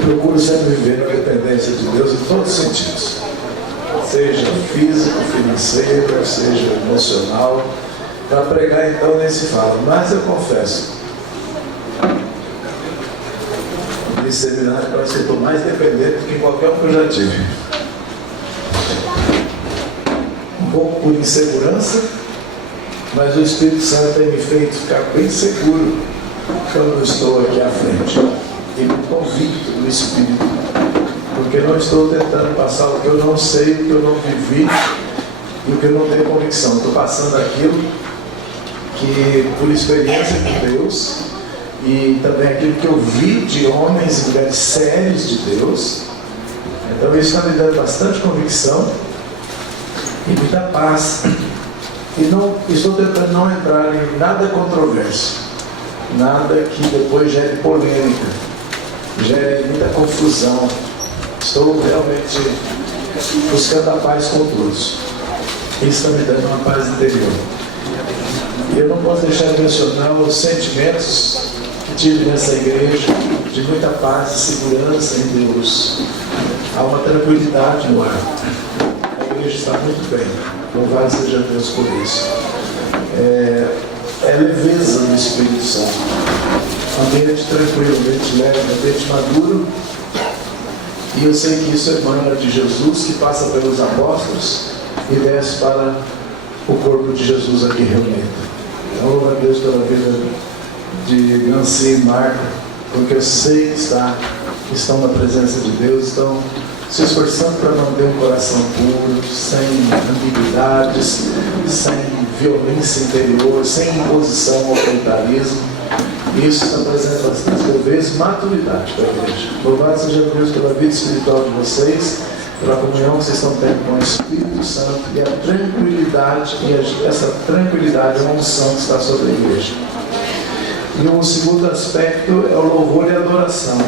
Eu procuro sempre viver na dependência de Deus em todos os sentidos, seja físico, financeiro, seja emocional, para pregar então nem se fala. Mas eu confesso, nesse seminário parece que eu estou mais dependente do que qualquer um que eu já tive. Um pouco por insegurança, mas o Espírito Santo tem me feito ficar bem seguro quando eu estou aqui à frente. E me convicto do Espírito, porque não estou tentando passar o que eu não sei, o que eu não vivi e o que eu não tenho convicção. Estou passando aquilo que, por experiência com Deus, e também aquilo que eu vi de homens e mulheres sérios de Deus. Então isso está me dando bastante convicção e muita paz. E não, estou tentando não entrar em nada controverso, nada que depois gere polêmica, gere muita confusão. Estou realmente buscando a paz com todos. Isso está me dando uma paz interior. E eu não posso deixar de mencionar os sentimentos que tive nessa igreja, de muita paz e segurança em Deus. Há uma tranquilidade no ar. A igreja está muito bem. Louvado seja Deus por isso. É leveza do Espírito Santo. Ambiente tranquilo, ambiente leve, ambiente maduro. E eu sei que isso emana de Jesus, que passa pelos apóstolos e desce para o corpo de Jesus aqui reunido. Então, louvo a Deus pela vida de Nancy e Marco, porque eu sei que estão na presença de Deus, estão se esforçando para manter um coração puro, sem ambiguidades, sem violência interior, sem imposição ao autoritarismo. Isso está trazendo bastante vezes maturidade para a igreja. Louvado seja Deus pela vida espiritual de vocês, pela comunhão que vocês estão tendo com o Espírito Santo e a tranquilidade, e essa tranquilidade é uma unção que está sobre a igreja. E um segundo aspecto é o louvor e a adoração.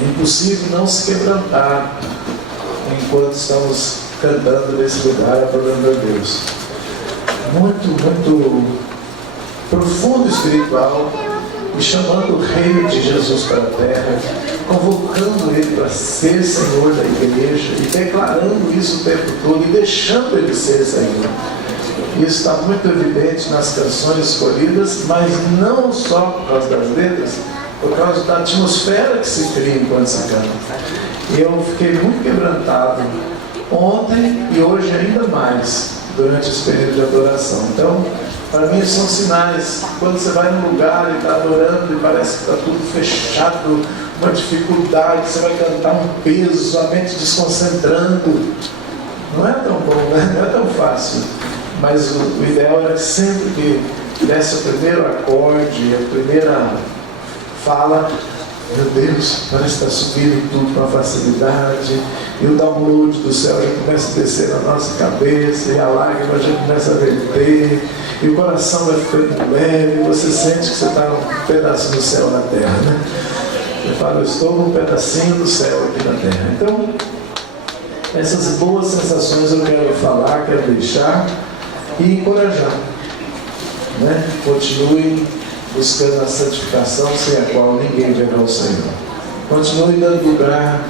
É impossível não se quebrantar enquanto estamos cantando nesse lugar, adorando a Deus. Muito profundo espiritual, e chamando o reino de Jesus para a terra, convocando Ele para ser Senhor da igreja, e declarando isso o tempo todo, e deixando Ele ser Senhor. Isso está muito evidente nas canções escolhidas, mas não só por causa das letras, por causa da atmosfera que se cria enquanto se canta. E eu fiquei muito quebrantado ontem e hoje ainda mais, durante esse período de adoração. Então, para mim são sinais. Quando você vai num lugar e está adorando e parece que está tudo fechado, uma dificuldade, você vai cantar um peso, sua mente desconcentrando. Não é tão bom, né? Não é tão fácil. Mas o ideal era sempre que desse o primeiro acorde, a primeira fala, meu Deus, parece que está subindo tudo com uma facilidade, e o download do céu já começa a descer na nossa cabeça, e a lágrima já começa a verter, e o coração vai ficando leve, e você sente que você está um pedacinho do céu na terra, né? Eu falo, eu estou num pedacinho do céu aqui na terra. Então, essas boas sensações eu quero falar, quero deixar e encorajar, né? Continue buscando a santificação, sem a qual ninguém verá o Senhor. Continue dando lugar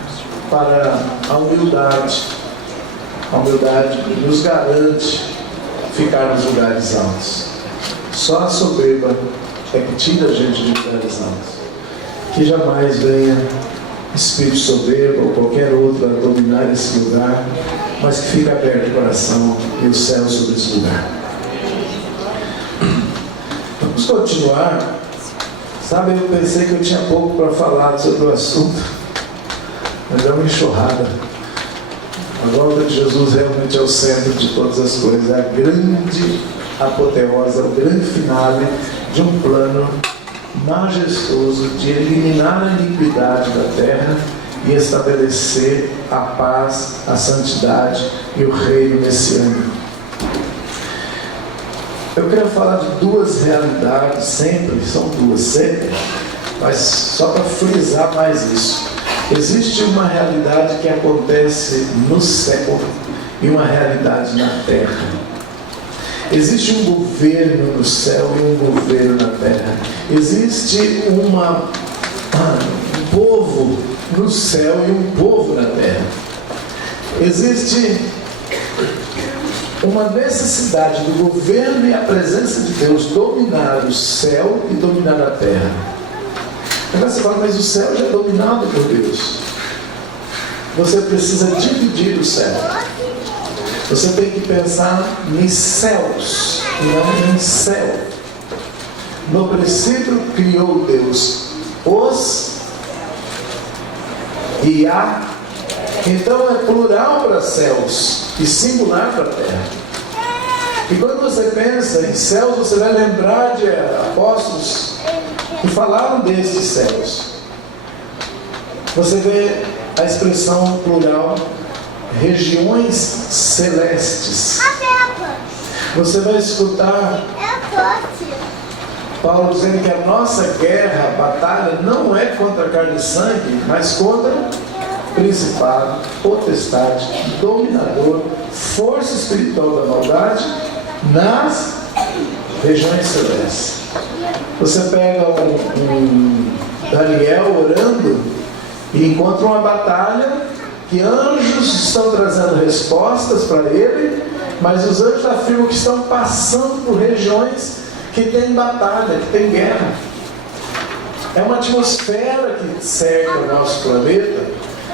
para a humildade. A humildade nos garante ficar nos lugares altos. Só a soberba é que tira a gente de lugares altos. Que jamais venha espírito soberbo ou qualquer outro a dominar esse lugar, mas que fique aberto o coração e o céu sobre esse lugar. Vamos continuar. Sabe, eu pensei que eu tinha pouco para falar sobre o assunto, mas é uma enxurrada. A volta de Jesus realmente é o centro de todas as coisas, é a grande apoteose, o grande finale de um plano majestoso de eliminar a iniquidade da terra e estabelecer a paz, a santidade e o reino messiânico. Eu quero falar de duas realidades, são duas sempre, mas só para frisar mais isso. Existe uma realidade que acontece no céu e uma realidade na terra. Existe um governo no céu e um governo na terra. Existe uma um povo no céu e um povo na terra. Existe uma necessidade do governo e a presença de Deus dominar o céu e dominar a terra. Agora você fala, mas o céu já é dominado por Deus. Você precisa dividir o céu. Você tem que pensar em céus e não em céu. No princípio criou Deus os e a. Então é plural para céus e singular para a terra. E quando você pensa em céus, você vai lembrar de apóstolos que falaram destes céus. Você vê a expressão plural, regiões celestes. Você vai escutar Paulo dizendo que a nossa guerra, a batalha, não é contra carne e sangue, mas contra principado, potestade, dominador, força espiritual da maldade nas regiões celestes. Você pega um Daniel orando e encontra uma batalha que anjos estão trazendo respostas para ele, mas os anjos afirmam que estão passando por regiões que tem batalha, que tem guerra. É uma atmosfera que cerca o nosso planeta,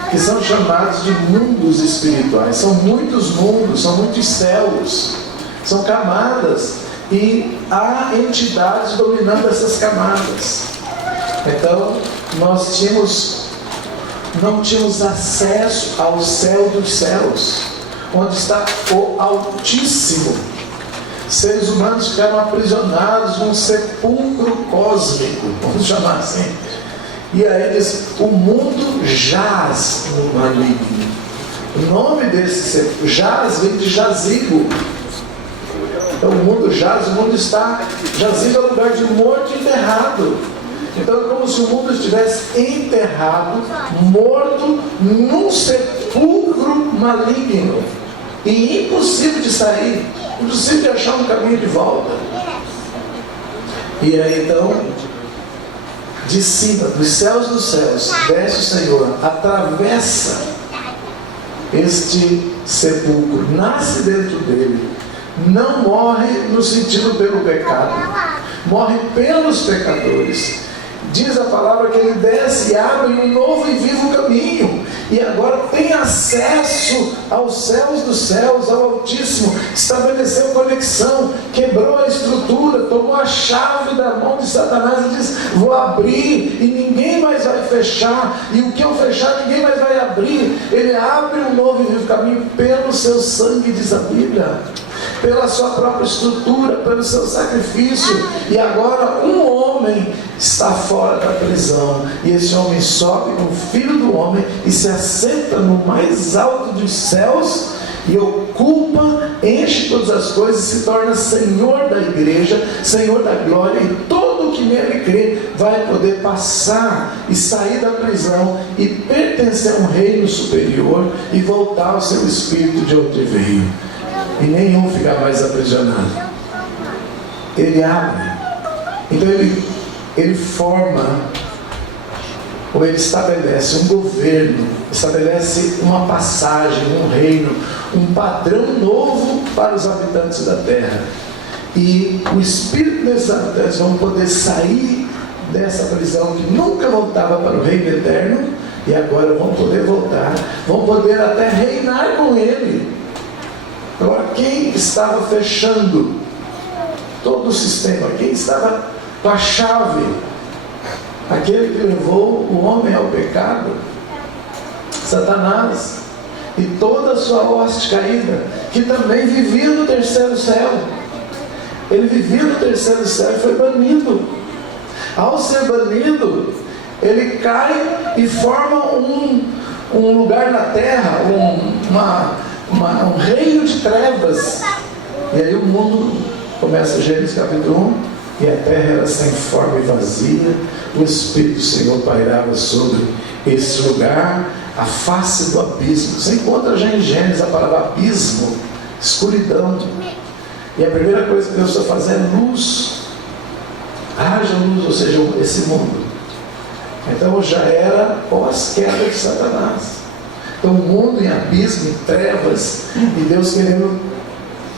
que são chamados de mundos espirituais. São muitos mundos, são muitos céus, são camadas, e há entidades dominando essas camadas. Então, nós não tínhamos acesso ao céu dos céus, onde está o Altíssimo. Seres humanos ficaram aprisionados num sepulcro cósmico, vamos chamar assim. E aí diz, o mundo jaz no maligno. O nome desse sepulcro, jaz, vem de jazigo. Então o mundo jaz, o mundo está, jazigo é lugar de morto e enterrado. Então é como se o mundo estivesse enterrado, morto, num sepulcro maligno. E impossível de sair, impossível de achar um caminho de volta. E aí então, de cima, dos céus, desce o Senhor, atravessa este sepulcro, nasce dentro dele, não morre no sentido pelo pecado, morre pelos pecadores. Diz a palavra que ele desce e abre um novo e vivo caminho, e agora tem acesso aos céus dos céus, ao Altíssimo, estabeleceu conexão, quebrou a estrutura, tomou a chave da mão de Satanás e diz, vou abrir e ninguém mais vai fechar, e o que eu fechar ninguém mais vai abrir. Ele abre um novo e vivo caminho pelo seu sangue, diz a Bíblia, pela sua própria estrutura, pelo seu sacrifício. E agora um homem está fora da prisão, e esse homem sobe com o Filho do Homem e se assenta no mais alto dos céus e ocupa, enche todas as coisas, se torna Senhor da igreja, Senhor da glória, e todo o que nele crê vai poder passar e sair da prisão e pertencer a um reino superior e voltar ao seu espírito de onde veio, e nenhum ficar mais aprisionado. Ele abre. Então ele forma, ou ele estabelece um governo, estabelece uma passagem, um reino, um padrão novo para os habitantes da terra. E o espírito desses habitantes vão poder sair dessa prisão que nunca voltava para o reino eterno, e agora vão poder voltar, vão poder até reinar com ele. Agora, quem estava fechando todo o sistema, quem estava com a chave, aquele que levou o homem ao pecado, Satanás, e toda a sua hoste caída, que também vivia no terceiro céu. Ele vivia no terceiro céu e foi banido. Ao ser banido, ele cai e forma um lugar na terra, um reino de trevas. E aí o mundo começa, Gênesis capítulo 1, e a terra era sem forma e vazia, o Espírito do Senhor pairava sobre esse lugar, a face do abismo. Você encontra já em Gênesis a palavra abismo, escuridão. E a primeira coisa que Deus está fazendo é luz. Haja luz, ou seja, esse mundo. Então já era pós-queda de Satanás. Então o mundo em abismo, em trevas, e Deus querendo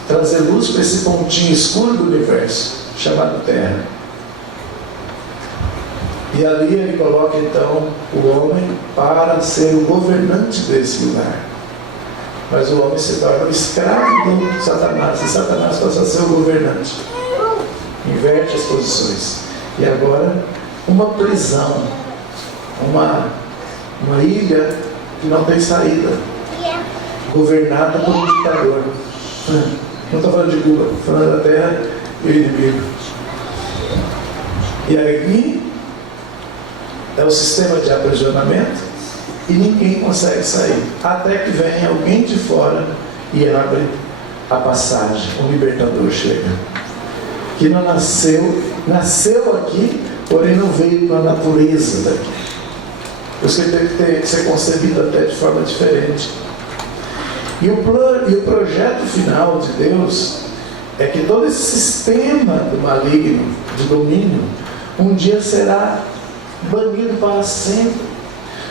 trazer luz para esse pontinho escuro do universo, chamado Terra. E ali ele coloca então o homem para ser o governante desse lugar. Mas o homem se torna o escravo do Satanás, e Satanás passa a ser o governante. Inverte as posições. E agora, uma prisão, uma ilha que não tem saída, governada por um ditador. Não estou falando de Cuba, estou falando da terra e o inimigo. E aí é o sistema de aprisionamento e ninguém consegue sair, até que vem alguém de fora e abre a passagem. O libertador chega, que não nasceu aqui, porém não veio com a natureza daqui. Por isso que ele teve que ser concebido até de forma diferente. E o projeto final de Deus é que todo esse sistema do maligno, de domínio, um dia será banido para sempre.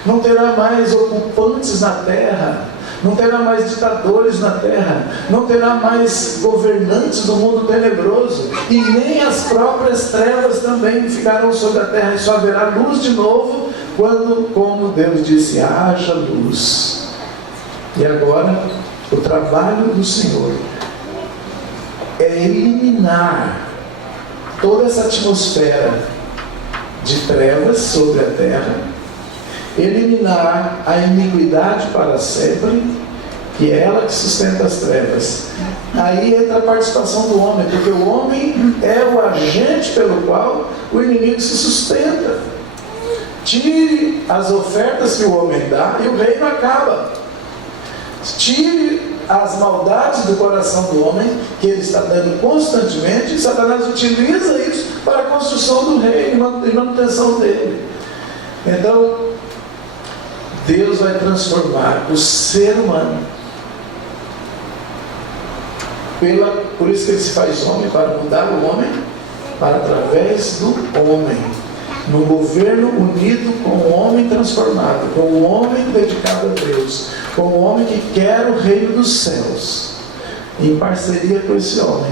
Não terá mais ocupantes na terra, não terá mais ditadores na terra, não terá mais governantes do mundo tenebroso, e nem as próprias trevas também ficarão sobre a terra, e só haverá luz de novo, quando, como Deus disse, haja luz. E agora, o trabalho do Senhor é eliminar toda essa atmosfera de trevas sobre a terra, eliminar a iniquidade para sempre, que é ela que sustenta as trevas. Aí entra a participação do homem, porque o homem é o agente pelo qual o inimigo se sustenta. Tire as ofertas que o homem dá e o reino acaba. Tire as maldades do coração do homem, que ele está dando constantemente, e Satanás utiliza isso para a construção do reino e manutenção dele. Então, Deus vai transformar o ser humano, por isso que ele se faz homem, para mudar o homem, para através do homem, num governo unido com o homem transformado, com o homem dedicado a Deus, com o homem que quer o reino dos céus, em parceria com esse homem,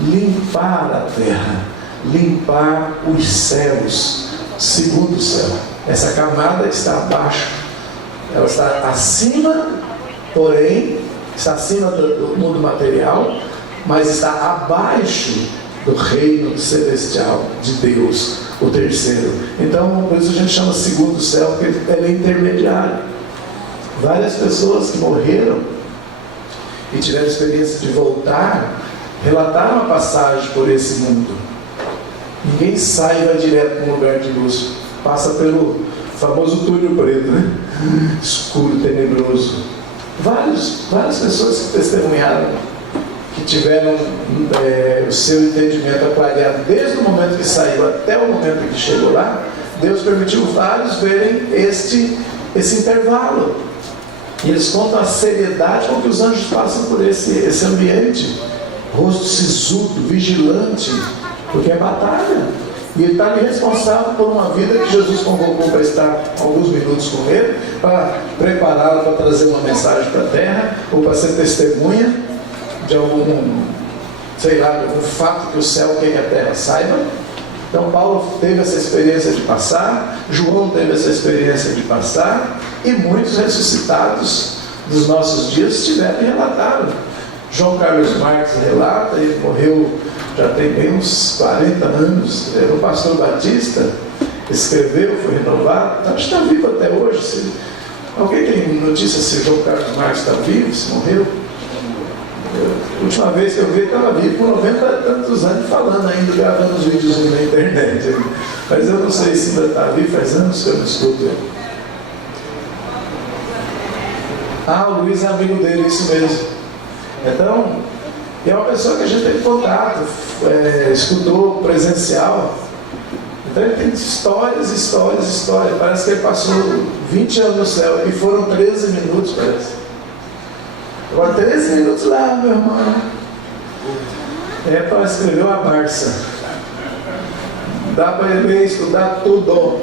limpar a terra, limpar os céus, segundo o céu. Essa camada está abaixo, ela está acima, porém, está acima do mundo material, mas está abaixo do reino celestial de Deus, o terceiro. Então, por isso a gente chama segundo céu, porque ele é intermediário. Várias pessoas que morreram e tiveram experiência de voltar, relataram a passagem por esse mundo. Ninguém sai e vai direto para um lugar de luz. Passa pelo famoso túnel preto, né? Escuro, tenebroso. Várias pessoas que testemunharam, que tiveram o seu entendimento aclarado desde o momento que saiu até o momento que chegou lá. Deus permitiu vários verem esse intervalo. E eles contam a seriedade com que os anjos passam por esse ambiente. Rosto sisudo, vigilante, porque é batalha. E ele está ali responsável por uma vida que Jesus convocou para estar alguns minutos com ele, para prepará-la para trazer uma mensagem para a terra, ou para ser testemunha de algum fato que o céu quer que a terra saiba. Então Paulo teve essa experiência de passar, João teve essa experiência de passar, e muitos ressuscitados dos nossos dias tiveram e relataram. João Carlos Marques relata, ele morreu já tem bem uns 40 anos, era um pastor batista, escreveu, foi renovado, acho que está vivo até hoje. Alguém tem notícia se João Carlos Marques está vivo, se morreu? A última vez que eu vi, ele estava vivo com 90 e tantos anos, falando ainda, gravando os vídeos na internet. Mas eu não sei se ainda está vivo, faz anos que eu não escuto ele. O Luiz é amigo dele, isso mesmo. Então, é uma pessoa que a gente teve contato, escutou presencial. Então ele tem histórias. Parece que ele passou 20 anos no céu, e foram 13 minutos, parece. Agora 13 minutos lá, meu irmão. É para escrever uma Barça. Dá para ele estudar tudo.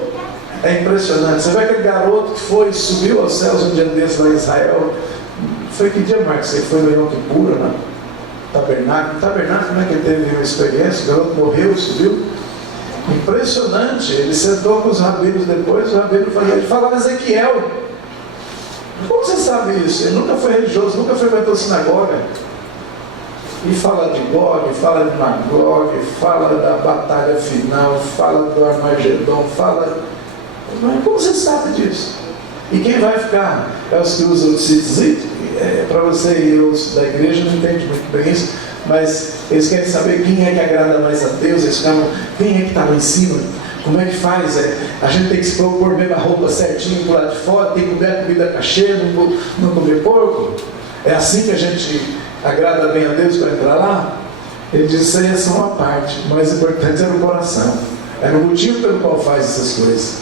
É impressionante. Você vê aquele garoto que subiu aos céus um dia desses lá em Israel. Foi que dia, Marcos? Ele foi no Yom Kippur, né? Tabernáculo, né? Que ele teve uma experiência. O garoto morreu, subiu. Impressionante. Ele sentou com os rabinos depois. O rabino falava Ezequiel. Como você sabe isso? Ele nunca foi religioso, nunca frequentou sinagoga. E fala de Gog, fala de Magog, fala da batalha final, fala do Armagedon, fala... Mas como você sabe disso? E quem vai ficar? É os que usam o tzitzit. Para você e os da igreja não entendem muito bem isso, mas eles querem saber quem é que agrada mais a Deus. Eles chamam quem é que está lá em cima. Como é que faz? A gente tem que se pôr mesmo a roupa certinho por lá de fora, tem que comer a comida cachê, não comer porco. É assim que a gente agrada bem a Deus para entrar lá? Ele diz: isso aí é só uma parte, o mais importante é o coração, é o motivo pelo qual faz essas coisas.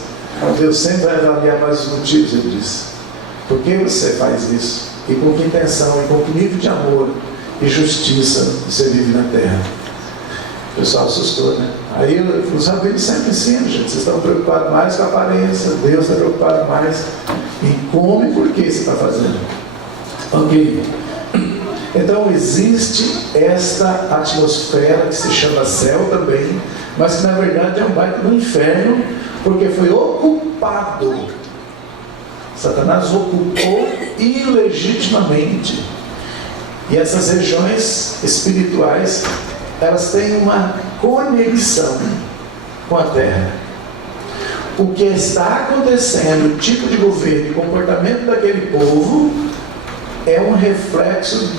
Deus sempre vai avaliar mais os motivos, ele diz. Por que você faz isso? E com que intenção, e com que nível de amor e justiça você vive na terra? O pessoal assustou, né? Aí os rabinos sempre ensinam, gente. Vocês estão preocupados mais com a aparência, Deus está preocupado mais em como e por que você está fazendo. Ok. Então existe esta atmosfera que se chama céu também, mas que na verdade é um baita do inferno, porque foi ocupado. Satanás ocupou ilegitimamente. E essas regiões espirituais, elas têm uma conexão com a terra. O que está acontecendo, o tipo de governo e comportamento daquele povo, é um reflexo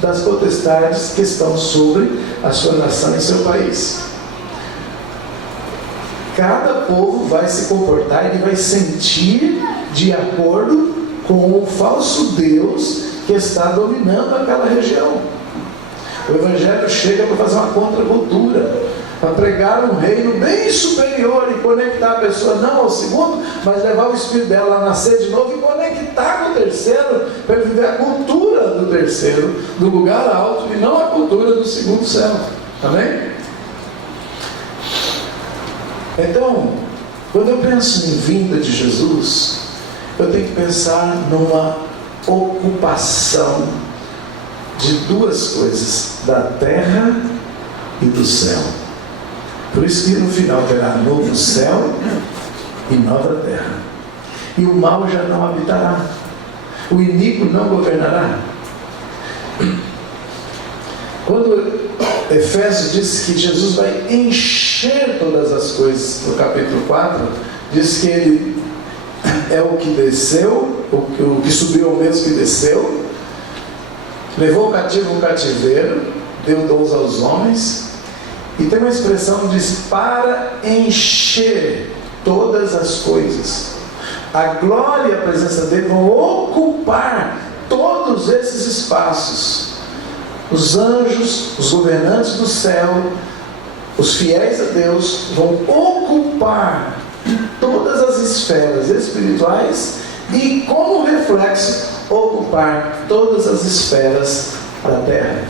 das potestades que estão sobre a sua nação e seu país. Cada povo vai se comportar e vai sentir de acordo com o falso Deus que está dominando aquela região. O Evangelho chega para fazer uma contracultura, para pregar um reino bem superior e conectar a pessoa não ao segundo, mas levar o espírito dela a nascer de novo e conectar com o terceiro, para ele viver a cultura do terceiro, do lugar alto, e não a cultura do segundo céu. Amém? Então, quando eu penso em vinda de Jesus, eu tenho que pensar numa ocupação de duas coisas, da terra e do céu. Por isso que no final terá novo céu e nova terra. E o mal já não habitará. O iníquo não governará. Quando Efésios diz que Jesus vai encher todas as coisas, no capítulo 4, diz que ele é o que desceu, o que subiu é o mesmo que desceu, levou o cativo no cativeiro, deu dons aos homens. E tem uma expressão que diz: para encher todas as coisas. A glória e a presença dele vão ocupar todos esses espaços. Os anjos, os governantes do céu, os fiéis a Deus vão ocupar todas as esferas espirituais e, como reflexo, ocupar todas as esferas da terra.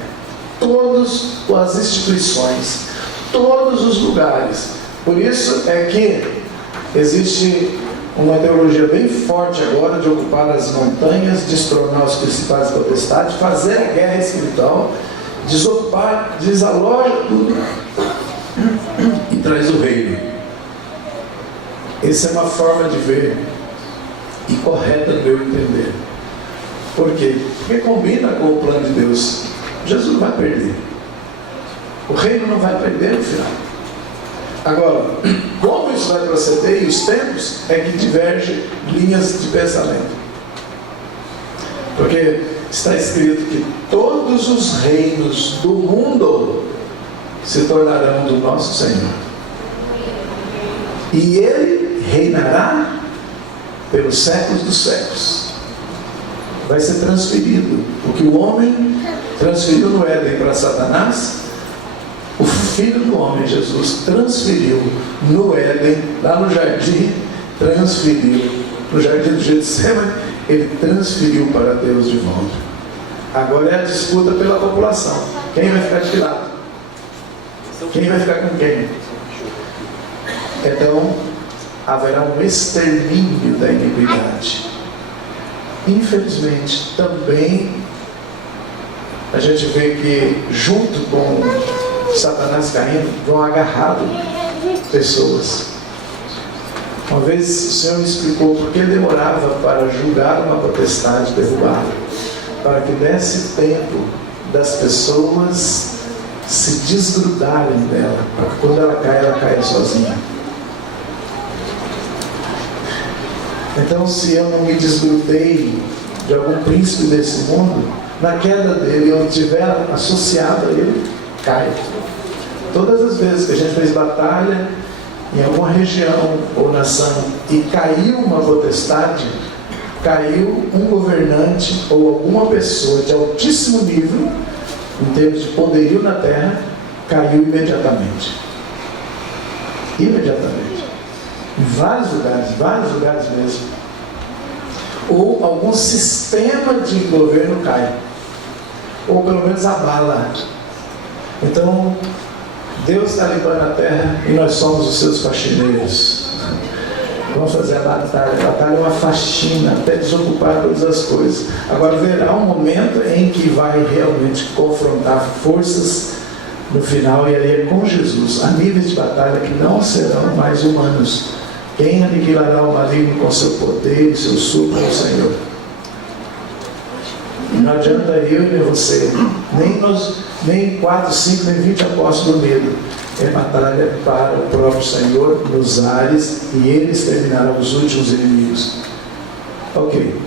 Todas as instituições, todos os lugares. Por isso é que existe uma teologia bem forte agora de ocupar as montanhas, destronar os principais potestades, fazer a guerra espiritual, desocupar, desaloja tudo e traz o reino. Essa é uma forma de ver e correta do meu entender. Por quê? Porque combina com o plano de Deus. Jesus não vai perder. O reino não vai perder no final. Agora, como isso vai proceder e os tempos é que divergem linhas de pensamento. Porque está escrito que todos os reinos do mundo se tornarão do nosso Senhor. E Ele reinará pelos séculos dos séculos. Vai ser transferido. O que o homem transferiu no Éden para Satanás, o Filho do Homem, Jesus, transferiu no Éden, lá no jardim, transferiu no jardim do Getsemane, ele transferiu para Deus de volta. Agora é a disputa pela população. Quem vai ficar de lado? Quem vai ficar com quem? Então, haverá um extermínio da iniquidade. Infelizmente, também a gente vê que junto com Satanás caindo, vão agarrado pessoas. Uma vez o Senhor me explicou por que demorava para julgar uma potestade derrubada, para que desse tempo das pessoas se desgrudarem dela, para que quando ela caia sozinha. Então, se eu não me desgrudei de algum príncipe desse mundo, na queda dele eu estiver associado a ele, cai. Todas as vezes que a gente fez batalha em alguma região ou nação e caiu uma potestade, caiu um governante ou alguma pessoa de altíssimo nível, em termos de poderio na terra, caiu imediatamente. Imediatamente. Em vários lugares mesmo. Ou algum sistema de governo cai. Ou pelo menos abala. Então, Deus está limpando a terra e nós somos os seus faxineiros. Vamos fazer a batalha. A batalha é uma faxina, até desocupar todas as coisas. Agora verá um momento em que vai realmente confrontar forças no final, e aí é com Jesus, a níveis de batalha que não serão mais humanos. Quem aniquilará o maligno com seu poder e seu sopro é o Senhor. E não adianta eu nem você, nem 4, 5, nem 20 apóstolos do medo. É batalha para o próprio Senhor nos ares, e Ele exterminará os últimos inimigos. Ok.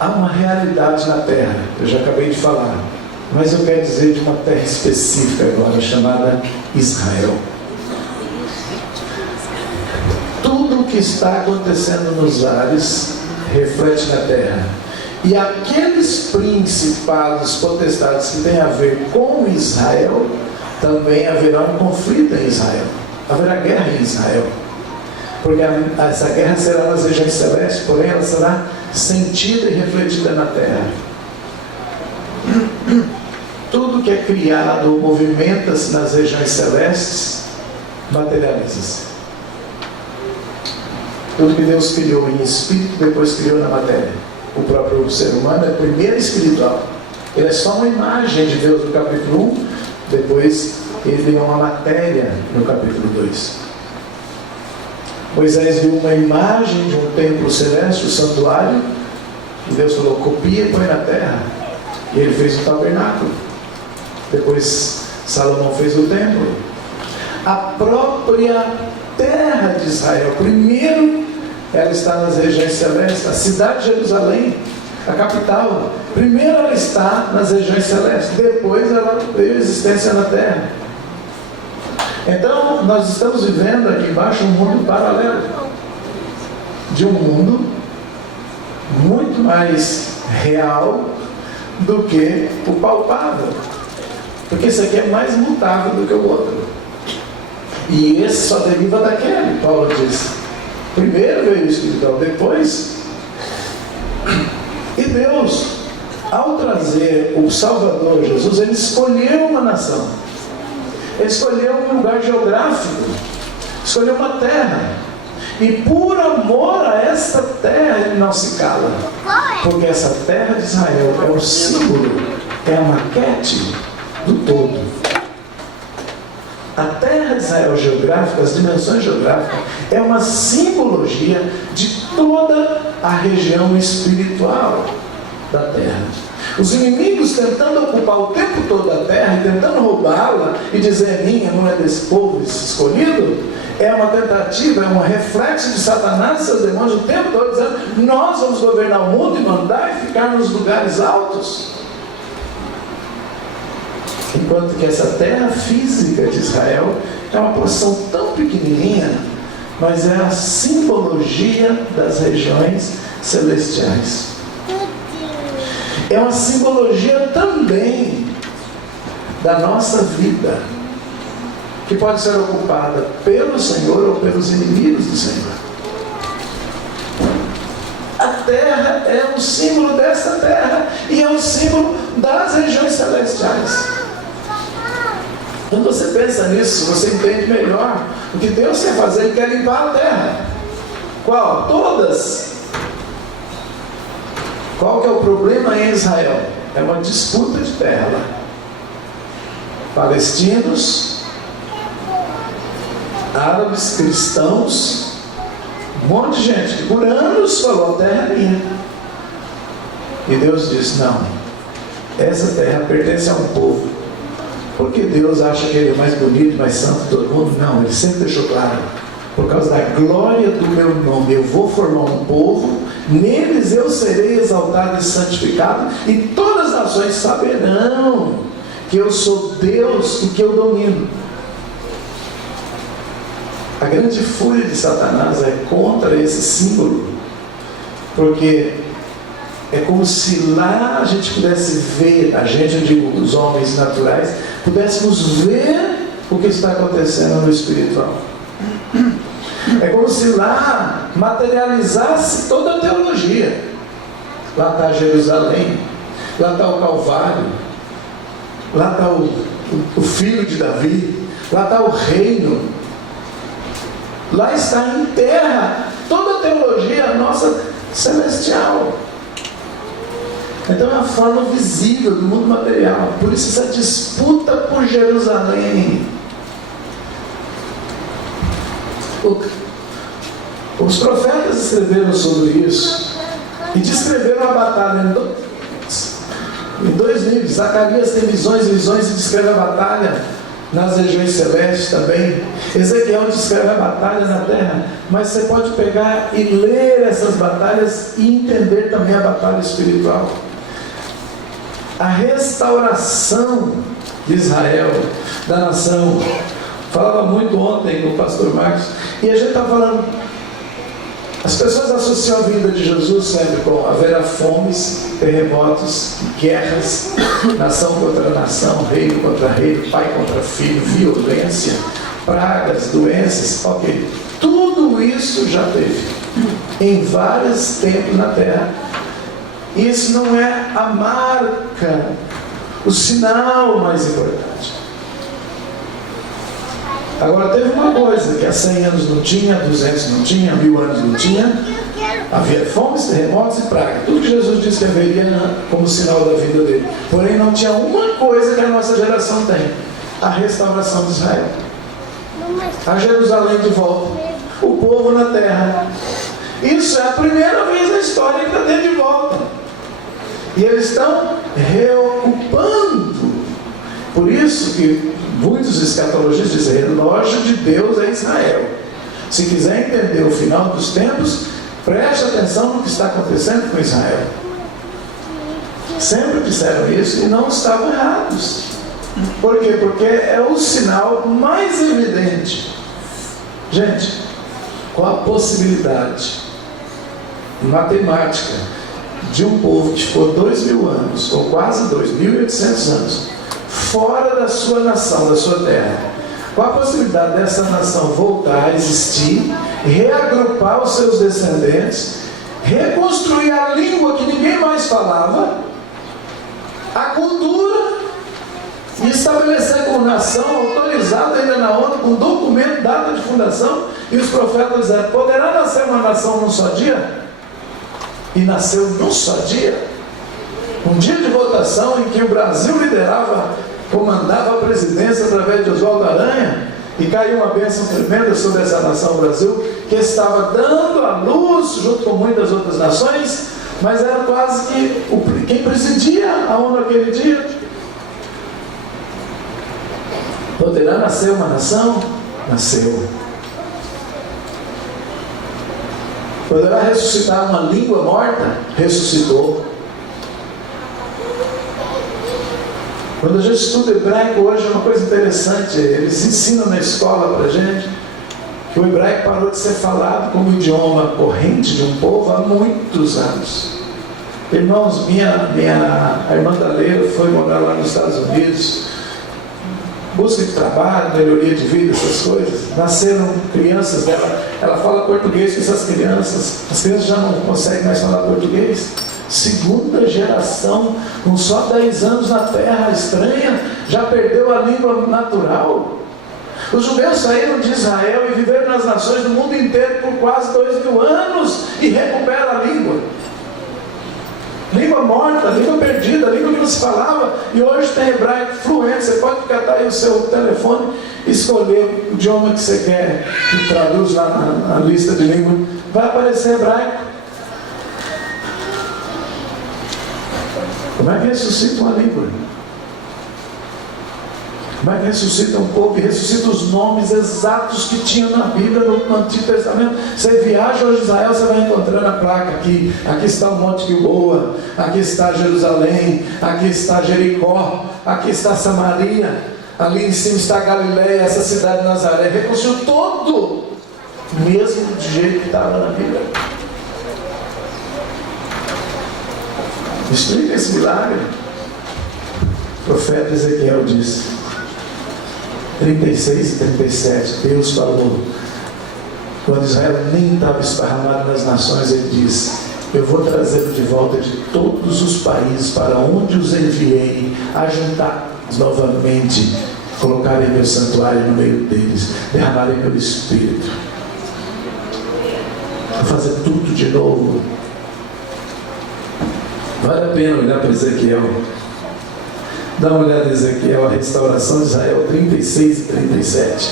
Há uma realidade na terra, eu já acabei de falar, mas eu quero dizer de uma terra específica agora, chamada Israel. Tudo o que está acontecendo nos ares reflete na terra. E aqueles principados, potestades que têm a ver com Israel, também haverá um conflito em Israel. Haverá guerra em Israel. Porque essa guerra será nas regiões celestes, porém ela será sentida e refletida na terra. Tudo que é criado ou movimenta-se nas regiões celestes, materializa-se. Tudo que Deus criou em espírito, depois criou na matéria. O próprio ser humano é primeiro espiritual. Ele é só uma imagem de Deus no capítulo 1, depois ele é uma matéria no capítulo 2. Moisés viu uma imagem de um templo celeste, o santuário, e Deus falou, copia e põe na terra. E ele fez o tabernáculo. Depois Salomão fez o templo. A própria terra de Israel, primeiro ela está nas regiões celestes. A cidade de Jerusalém, a capital, primeiro ela está nas regiões celestes, depois ela veio a existência na terra. Então nós estamos vivendo aqui embaixo um mundo paralelo, de um mundo muito mais real do que o palpável, porque esse aqui é mais mutável do que o outro, e esse só deriva daquele. Paulo diz, primeiro veio o espiritual, depois. E Deus, ao trazer o Salvador Jesus, Ele escolheu uma nação, Ele escolheu um lugar geográfico, escolheu uma terra, e por amor a esta terra Ele não se cala, porque essa terra de Israel é o símbolo, é a maquete do todo. A terra de Israel geográfica, as dimensões geográficas, é uma simbologia de toda a região espiritual da terra. Os inimigos tentando ocupar o tempo todo a terra, e tentando roubá-la e dizer, minha, não é desse povo escolhido, é uma tentativa, é um reflexo de Satanás e seus demônios o tempo todo, dizendo, nós vamos governar o mundo e mandar e ficar nos lugares altos. Enquanto que essa terra física de Israel é uma porção tão pequenininha, mas é a simbologia das regiões celestiais. É uma simbologia também da nossa vida, que pode ser ocupada pelo Senhor ou pelos inimigos do Senhor. A terra é um símbolo dessa terra, e é um símbolo das regiões celestiais. Quando você pensa nisso, você entende melhor o que Deus quer fazer. Ele quer limpar a terra. Qual? Todas. Qual que é o problema em Israel? É uma disputa de terra lá. Palestinos, árabes, cristãos, um monte de gente que por anos falou: a terra é minha. E Deus disse: não, essa terra pertence a um povo. Porque Deus acha que ele é mais bonito, mais santo que todo mundo? Não, ele sempre deixou claro: por causa da glória do meu nome, eu vou formar um povo, neles eu serei exaltado e santificado, e todas as nações saberão que eu sou Deus e que eu domino. A grande fúria de Satanás é contra esse símbolo, porque é como se lá a gente pudesse ver, a gente, eu digo, os homens naturais, pudéssemos ver o que está acontecendo no espiritual. É como se lá materializasse toda a teologia. Lá está Jerusalém, lá está o Calvário, lá está o filho de Davi, lá está o reino, lá está em terra toda a teologia nossa celestial. Então é a forma visível do mundo material. Por isso essa disputa por Jerusalém. Os profetas escreveram sobre isso e descreveram a batalha em dois livros. Zacarias tem visões e descreve a batalha nas regiões celestes também. Ezequiel descreve a batalha na terra. Mas você pode pegar e ler essas batalhas e entender também a batalha espiritual. A restauração de Israel, da nação. Falava muito ontem com o pastor Marcos, e a gente está falando, as pessoas associam a vida de Jesus sempre com haverá fomes, terremotos, guerras, nação contra nação, reino contra reino, pai contra filho, violência, pragas, doenças, ok. Tudo isso já teve em vários tempos na terra. Isso não é a marca, o sinal mais importante. Agora, teve uma coisa que há 100 anos não tinha, 200 não tinha, 1000 anos não tinha. Havia fomes, terremotos e pragas. Tudo que Jesus disse que haveria como sinal da vida dele. Porém, não tinha uma coisa que a nossa geração tem: a restauração de Israel. A Jerusalém de volta. O povo na terra. Isso é a primeira vez na história que está tendo de volta. E eles estão reocupando. Por isso que muitos escatologistas dizem: relógio de Deus é Israel. Se quiser entender o final dos tempos, preste atenção no que está acontecendo com Israel. Sempre disseram isso e não estavam errados. Por quê? Porque é o sinal mais evidente. Gente, qual a possibilidade matemática de um povo que ficou 2000 anos, ou quase 2.800 anos, fora da sua nação, da sua terra? Qual a possibilidade dessa nação voltar a existir, reagrupar os seus descendentes, reconstruir a língua que ninguém mais falava, a cultura, e estabelecer como nação autorizada ainda na ONU, com documento, data de fundação? E os profetas disseram: poderá nascer uma nação num só dia? E nasceu num só dia. Um dia de votação em que o Brasil liderava, comandava a presidência através de Oswaldo Aranha, e caiu uma bênção tremenda sobre essa nação Brasil, que estava dando a luz junto com muitas outras nações, mas era quase que quem presidia a ONU naquele dia. Poderá nascer uma nação? Nasceu. Poderá ressuscitar uma língua morta? Ressuscitou. Quando a gente estuda hebraico hoje, é uma coisa interessante. Eles ensinam na escola para a gente que o hebraico parou de ser falado como idioma corrente de um povo há muitos anos. Irmãos, a irmã Daleira foi morar lá nos Estados Unidos, busca de trabalho, melhoria de vida, essas coisas. Nasceram crianças dela, ela fala português com essas crianças. As crianças já não conseguem mais falar português. Segunda geração, com só 10 anos na terra estranha, já perdeu a língua natural. Os judeus saíram de Israel e viveram nas nações do mundo inteiro por quase 2000 anos e recuperam a língua. Língua morta, língua perdida, língua que não se falava, e hoje tem hebraico fluente. Você pode catar aí o seu telefone e escolher o idioma que você quer, que traduz lá na lista de língua, vai aparecer hebraico. Como é que ressuscita uma língua? Como é que ressuscita um povo? E ressuscita os nomes exatos que tinham na Bíblia, no Antigo Testamento. Você viaja hoje em Israel, você vai encontrando a placa aqui. Aqui está o Monte Gilboa, aqui está Jerusalém, aqui está Jericó, aqui está Samaria, ali em cima está Galileia, essa cidade de Nazaré. Reconstruiu todo, mesmo do jeito que estava na Bíblia. Explica esse milagre. O profeta Ezequiel disse, 36 e 37, Deus falou, quando Israel nem estava esparramado nas nações, ele disse: eu vou trazê-lo de volta de todos os países para onde os enviei, ajuntar-os novamente, colocarei meu santuário no meio deles, derramarei meu Espírito, vou fazer tudo de novo. Vale a pena olhar para Ezequiel. Dá uma olhada em Ezequiel, a restauração de Israel 36 e 37.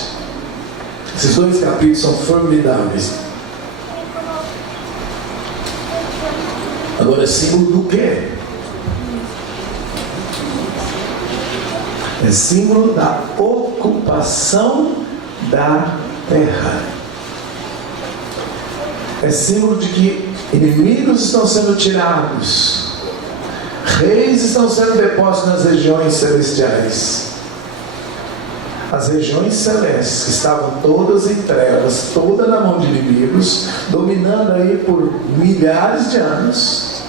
Esses dois capítulos são formidáveis. Agora, é símbolo do quê? É símbolo da ocupação da terra. É símbolo de que inimigos estão sendo tirados, reis estão sendo depostos nas regiões celestiais. As regiões celestes, que estavam todas em trevas, todas na mão de inimigos, dominando aí por milhares de anos,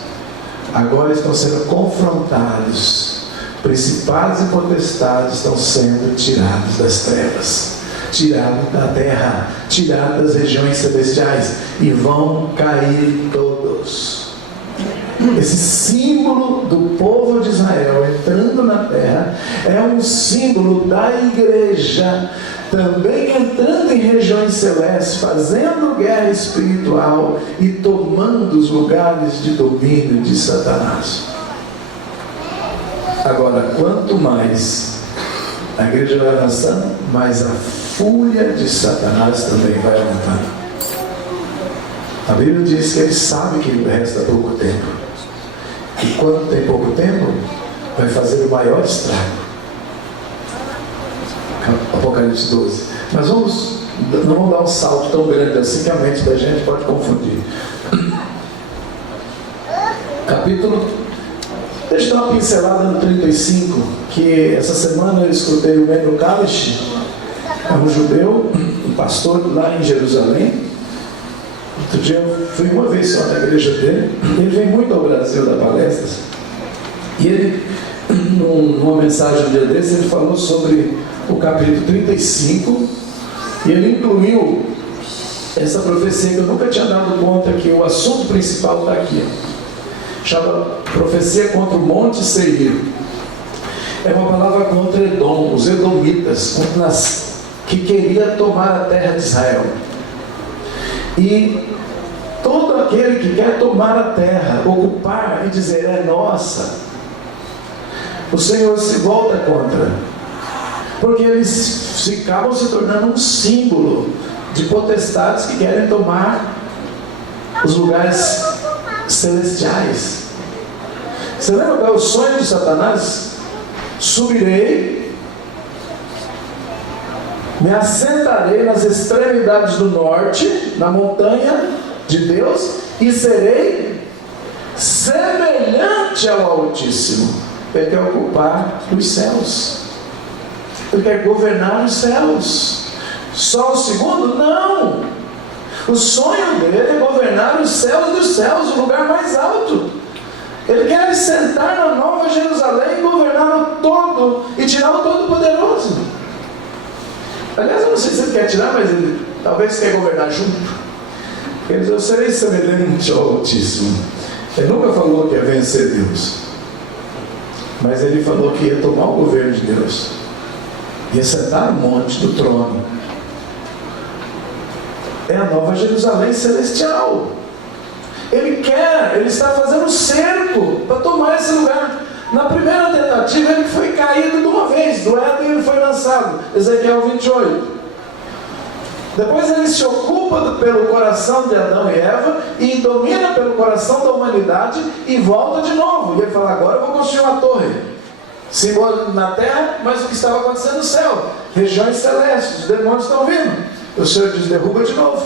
agora estão sendo confrontados. Principados e potestades estão sendo tirados das trevas, tirados da terra, tirados das regiões celestiais, e vão cair todos. Esse símbolo do povo de Israel entrando na terra é um símbolo da igreja também entrando em regiões celestes, fazendo guerra espiritual e tomando os lugares de domínio de Satanás. Agora, quanto mais a igreja vai avançando, mais a fúria de Satanás também vai aumentando. A Bíblia diz que ele sabe que resta pouco tempo. E quando tem pouco tempo, vai fazer o maior estrago. Apocalipse 12. Mas não vamos dar um salto tão grande assim que a mente da gente pode confundir. Capítulo. Deixa eu dar uma pincelada no 35, que essa semana eu escutei o Mendel Kalish, é um judeu, um pastor lá em Jerusalém. Outro dia eu fui uma vez só na igreja dele. Ele vem muito ao Brasil dar palestras. E ele, numa mensagem um dia desse, ele falou sobre o capítulo 35. E ele incluiu essa profecia que eu nunca tinha dado conta, que o assunto principal está aqui. Chama profecia contra o Monte Seir. É uma palavra contra Edom, os edomitas, que queria tomar a terra de Israel. E todo aquele que quer tomar a terra, ocupar e dizer é nossa, o Senhor se volta contra, porque eles acabam se tornando um símbolo de potestades que querem tomar os lugares celestiais. Você lembra qual é o sonho de Satanás? Subirei, me assentarei nas extremidades do norte, na montanha de Deus, e serei semelhante ao Altíssimo. Ele quer ocupar os céus, ele quer governar os céus. Só o segundo? Não! O sonho dele é governar os céus dos céus, o lugar mais alto. Ele quer sentar na Nova Jerusalém e governar o todo, e tirar o Todo-Poderoso. Aliás, eu não sei se ele quer tirar, mas ele talvez quer governar junto. Ele diz: eu serei semelhante ao Altíssimo. Ele nunca falou que ia vencer Deus, mas ele falou que ia tomar o governo de Deus, ia sentar no monte do trono. É a nova Jerusalém celestial. Ele está fazendo cerco para tomar esse lugar. Na primeira tentativa ele foi caído de uma vez, do Éden ele foi lançado, Ezequiel 28. Depois ele se ocupa pelo coração de Adão e Eva e domina pelo coração da humanidade e volta de novo. E ele fala, agora eu vou construir uma torre, símbolo na terra, mas o que estava acontecendo no céu, regiões celestes, os demônios estão vindo. O Senhor diz, derruba de novo,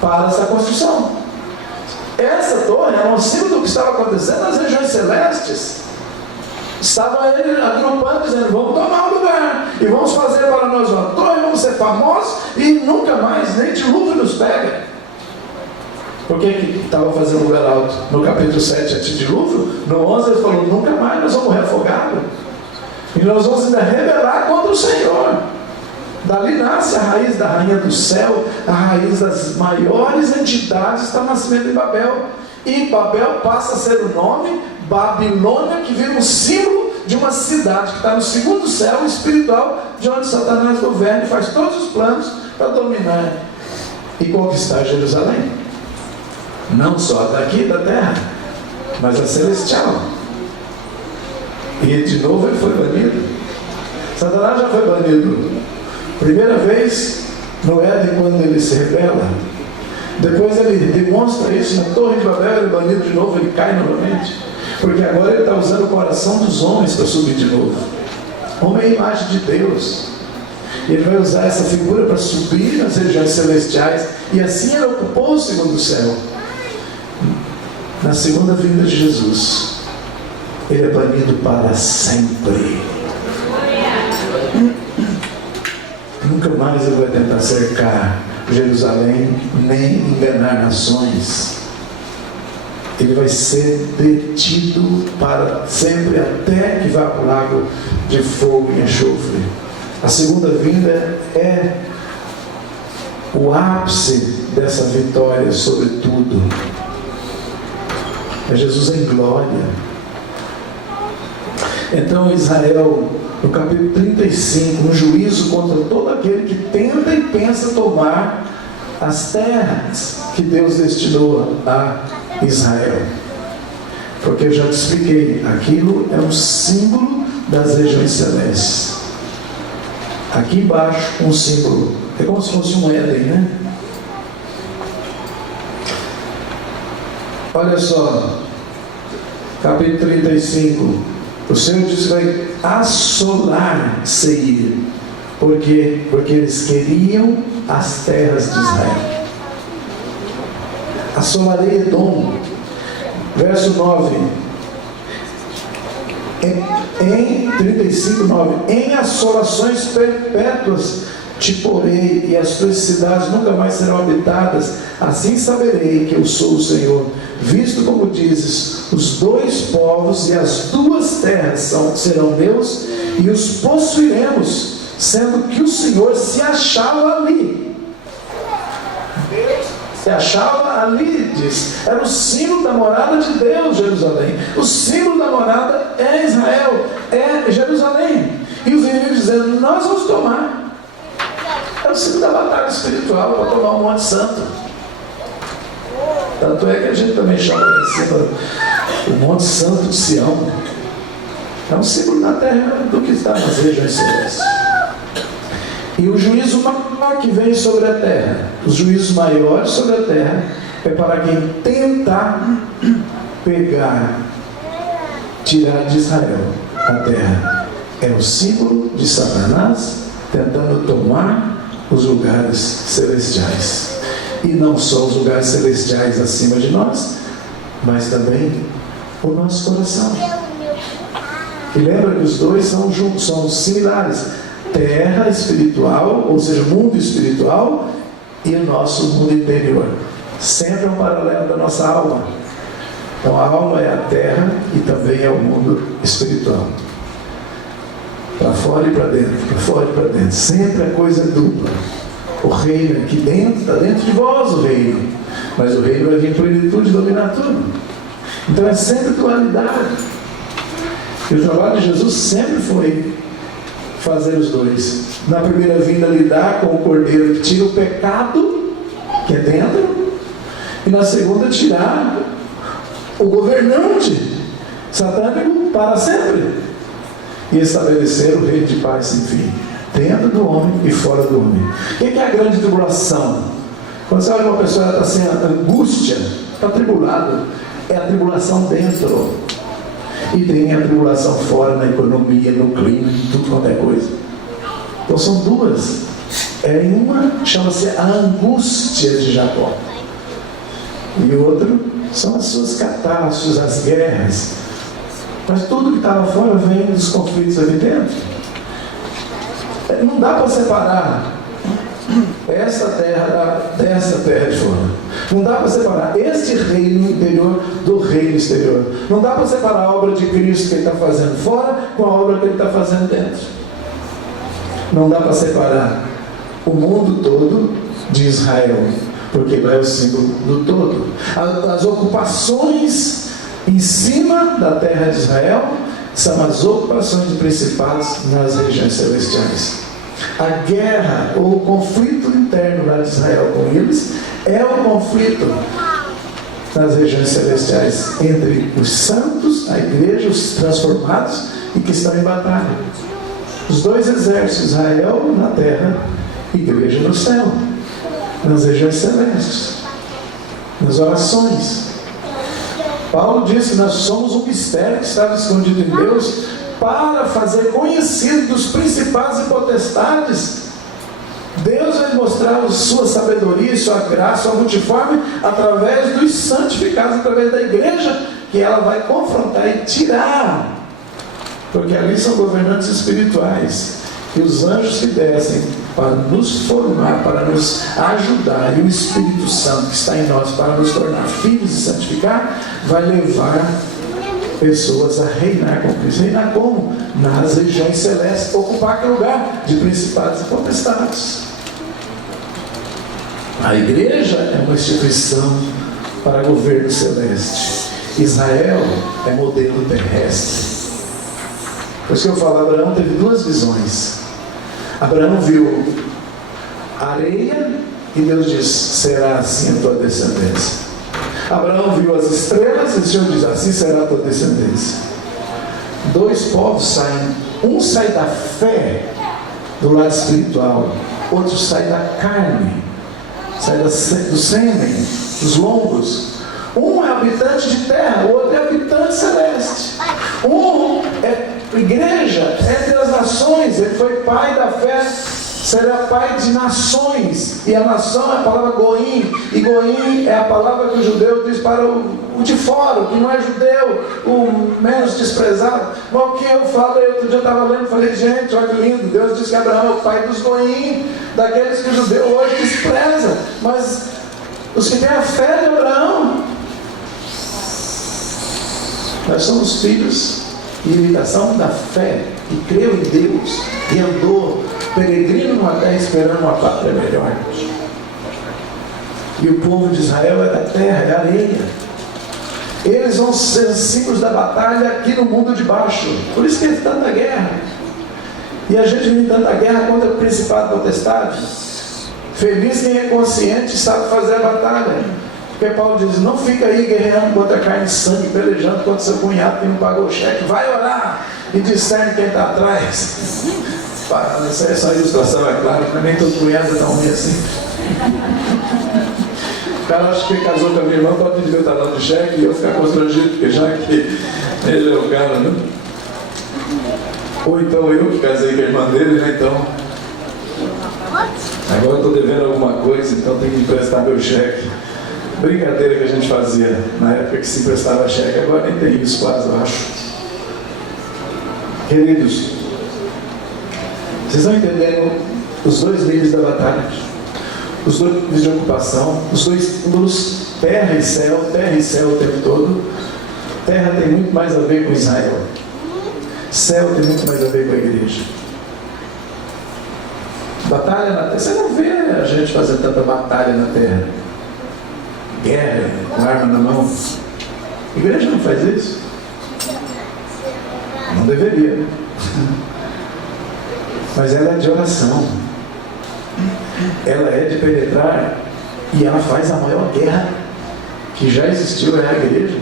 para essa construção. Essa torre é um símbolo do que estava acontecendo nas regiões celestes. Estava ele agrupando, dizendo, vamos tomar o lugar, e vamos fazer para nós uma torre, vamos ser famosos, e nunca mais, nem dilúvio nos pega. Por que estava fazendo lugar alto? No capítulo 7 antidilúvio, no 11 ele falou, nunca mais nós vamos morrer afogados, e nós vamos ainda rebelar contra o Senhor. Dali nasce a raiz da rainha do céu, a raiz das maiores entidades está o nascimento de Babel. E Babel passa a ser o nome, Babilônia, que vira um símbolo de uma cidade que está no segundo céu espiritual, de onde Satanás governa e faz todos os planos para dominar e conquistar Jerusalém. Não só daqui da terra, mas a celestial. E de novo ele foi banido. Satanás já foi banido. Primeira vez no Éden, quando ele se rebela. Depois ele demonstra isso na Torre de Babel, ele é banido de novo, ele cai novamente. Porque agora ele está usando o coração dos homens para subir de novo. Homem é a imagem de Deus. E ele vai usar essa figura para subir nas regiões celestiais. E assim ele ocupou o segundo céu. Na segunda vinda de Jesus, ele é banido para sempre. Nunca mais ele vai tentar cercar Jerusalém, nem enganar nações. Ele vai ser detido para sempre, até que vá para o lago de fogo e enxofre. A segunda vinda é o ápice dessa vitória sobre tudo. É Jesus em glória. Então Israel, no capítulo 35, um juízo contra todo aquele que tenta e pensa tomar as terras que Deus destinou a Israel. Porque eu já te expliquei, aquilo é um símbolo das regiões celestes. Aqui embaixo, um símbolo, é como se fosse um Éden, né? Olha só, capítulo 35. O Senhor diz que vai assolar Seir. Por quê? Porque eles queriam as terras de Israel. Assolarei Edom. Verso 9. Em 35, 9. Em assolações perpétuas te porei, e as tuas cidades nunca mais serão habitadas. Assim saberei que eu sou o Senhor. Visto como dizes, os dois povos e as duas terras serão meus, e os possuiremos, sendo que o Senhor se achava ali. Deus se achava ali, diz. Era o símbolo da morada de Deus, Jerusalém. O símbolo da morada é Israel, é Jerusalém. E os inimigos dizendo, nós vamos tomar. É o símbolo da batalha espiritual para tomar o Monte Santo. Tanto é que a gente também chama lá em cima o Monte Santo de Sião. É um símbolo na terra do que está nas regiões celestes. E o juízo maior que vem sobre a terra, os juízos maiores sobre a terra, é para quem tentar pegar, tirar de Israel a terra. É o símbolo de Satanás tentando tomar os lugares celestiais. E não só os lugares celestiais acima de nós, mas também o nosso coração. E lembra que os dois são juntos, são similares. Terra espiritual, ou seja, mundo espiritual, e o nosso mundo interior. Sempre é um paralelo da nossa alma. Então a alma é a terra e também é o mundo espiritual. Para fora e para dentro, para fora e para dentro. Sempre é coisa dupla. O reino aqui dentro, está dentro de vós o reino. Mas o reino vai vir em plenitude e dominar tudo. Então é sempre dualidade. E o trabalho de Jesus sempre foi fazer os dois. Na primeira vinda, lidar com o Cordeiro que tira o pecado, que é dentro. E na segunda, tirar o governante satânico para sempre. E estabelecer o reino de paz sem fim, dentro do homem e fora do homem. O que é a grande tribulação? Quando você olha uma pessoa, ela está sem angústia, está tribulado, é a tribulação dentro. E tem a tribulação fora, na economia, no clima, em tudo quanto é coisa. Então são duas. Uma chama-se a angústia de Jacó. E outro são as suas catástrofes, as guerras. Mas tudo que estava fora vem dos conflitos ali dentro. Não dá para separar essa terra dessa terra de fora. Não dá para separar este reino interior do reino exterior. Não dá para separar a obra de Cristo que ele está fazendo fora com a obra que ele está fazendo dentro. Não dá para separar o mundo todo de Israel, porque lá é o símbolo do todo. As ocupações em cima da terra de Israel são as ocupações de principados nas regiões celestiais. A guerra ou o conflito interno lá de Israel com eles é o conflito nas regiões celestiais entre os santos, a igreja, os transformados e que estão em batalha. Os dois exércitos, Israel na terra, igreja no céu, nas regiões celestes, nas orações. Paulo diz que nós somos um mistério que estava escondido em Deus para fazer conhecido dos principados e potestades. Deus vai mostrar a sua sabedoria e sua graça, sua multiforme, através dos santificados, através da igreja, que ela vai confrontar e tirar. Porque ali são governantes espirituais. E os anjos que descem para nos formar, para nos ajudar, e o Espírito Santo que está em nós para nos tornar filhos e santificar, vai levar pessoas a reinar com Cristo. Reinar como? Nas regiões celestes, ocupar aquele lugar de principados e potestades. A igreja é uma instituição para governo celeste. Israel é modelo terrestre. Por isso que eu falo, Abraão teve duas visões. Abraão viu areia e Deus disse: será assim a tua descendência. Abraão viu as estrelas e o Senhor diz: assim será a tua descendência. Dois povos saem, um sai da fé do lado espiritual, outro sai da carne, sai do sêmen, dos lombos. Um é habitante de terra, o outro é habitante celeste. Um é igreja entre as nações, ele foi pai da fé, será pai de nações. E a nação é a palavra goim, e goim é a palavra que o judeu diz para o de fora, o que não é judeu, o menos desprezado. Mas o que eu falei, outro dia eu estava lendo, falei: gente, olha que lindo, Deus diz que Abraão é o pai dos goim, daqueles que o judeu hoje despreza, mas os que têm a fé de Abraão. Nós somos filhos e imitação da fé, que creu em Deus e andou peregrino numa terra esperando uma pátria melhor. E o povo de Israel é da terra, é areia. Eles vão ser símbolos da batalha aqui no mundo de baixo. Por isso que tem tanta guerra. E a gente vem tanta guerra contra o principado e potestade. Feliz quem é consciente e sabe fazer a batalha. Porque Paulo diz: não fica aí guerreando contra a carne e sangue, pelejando contra seu cunhado que não pagou o cheque. Vai orar e discerne quem está atrás. Isso é só ilustração, é claro, mas nem todo cunhado é tão ruim assim. O cara acha que casou com a minha irmã, pode dizer o talão de cheque e eu ficar constrangido, porque já que ele é o cara, né? Ou então eu que casei com a irmã dele, né? Então, agora eu estou devendo alguma coisa, então tenho que emprestar meu cheque. Brincadeira que a gente fazia na época que se emprestava cheque, agora nem tem isso quase, eu acho. Queridos, vocês estão entendendo os dois níveis da batalha, os dois níveis de ocupação, os dois símbolos, terra e céu o tempo todo. Terra tem muito mais a ver com Israel, céu tem muito mais a ver com a igreja. Batalha na terra. Você não vê a gente fazer tanta batalha na terra. Guerra, com arma na mão. A igreja não faz isso. Não deveria. Mas ela é de oração. Ela é de penetrar. E ela faz a maior guerra que já existiu, é a igreja.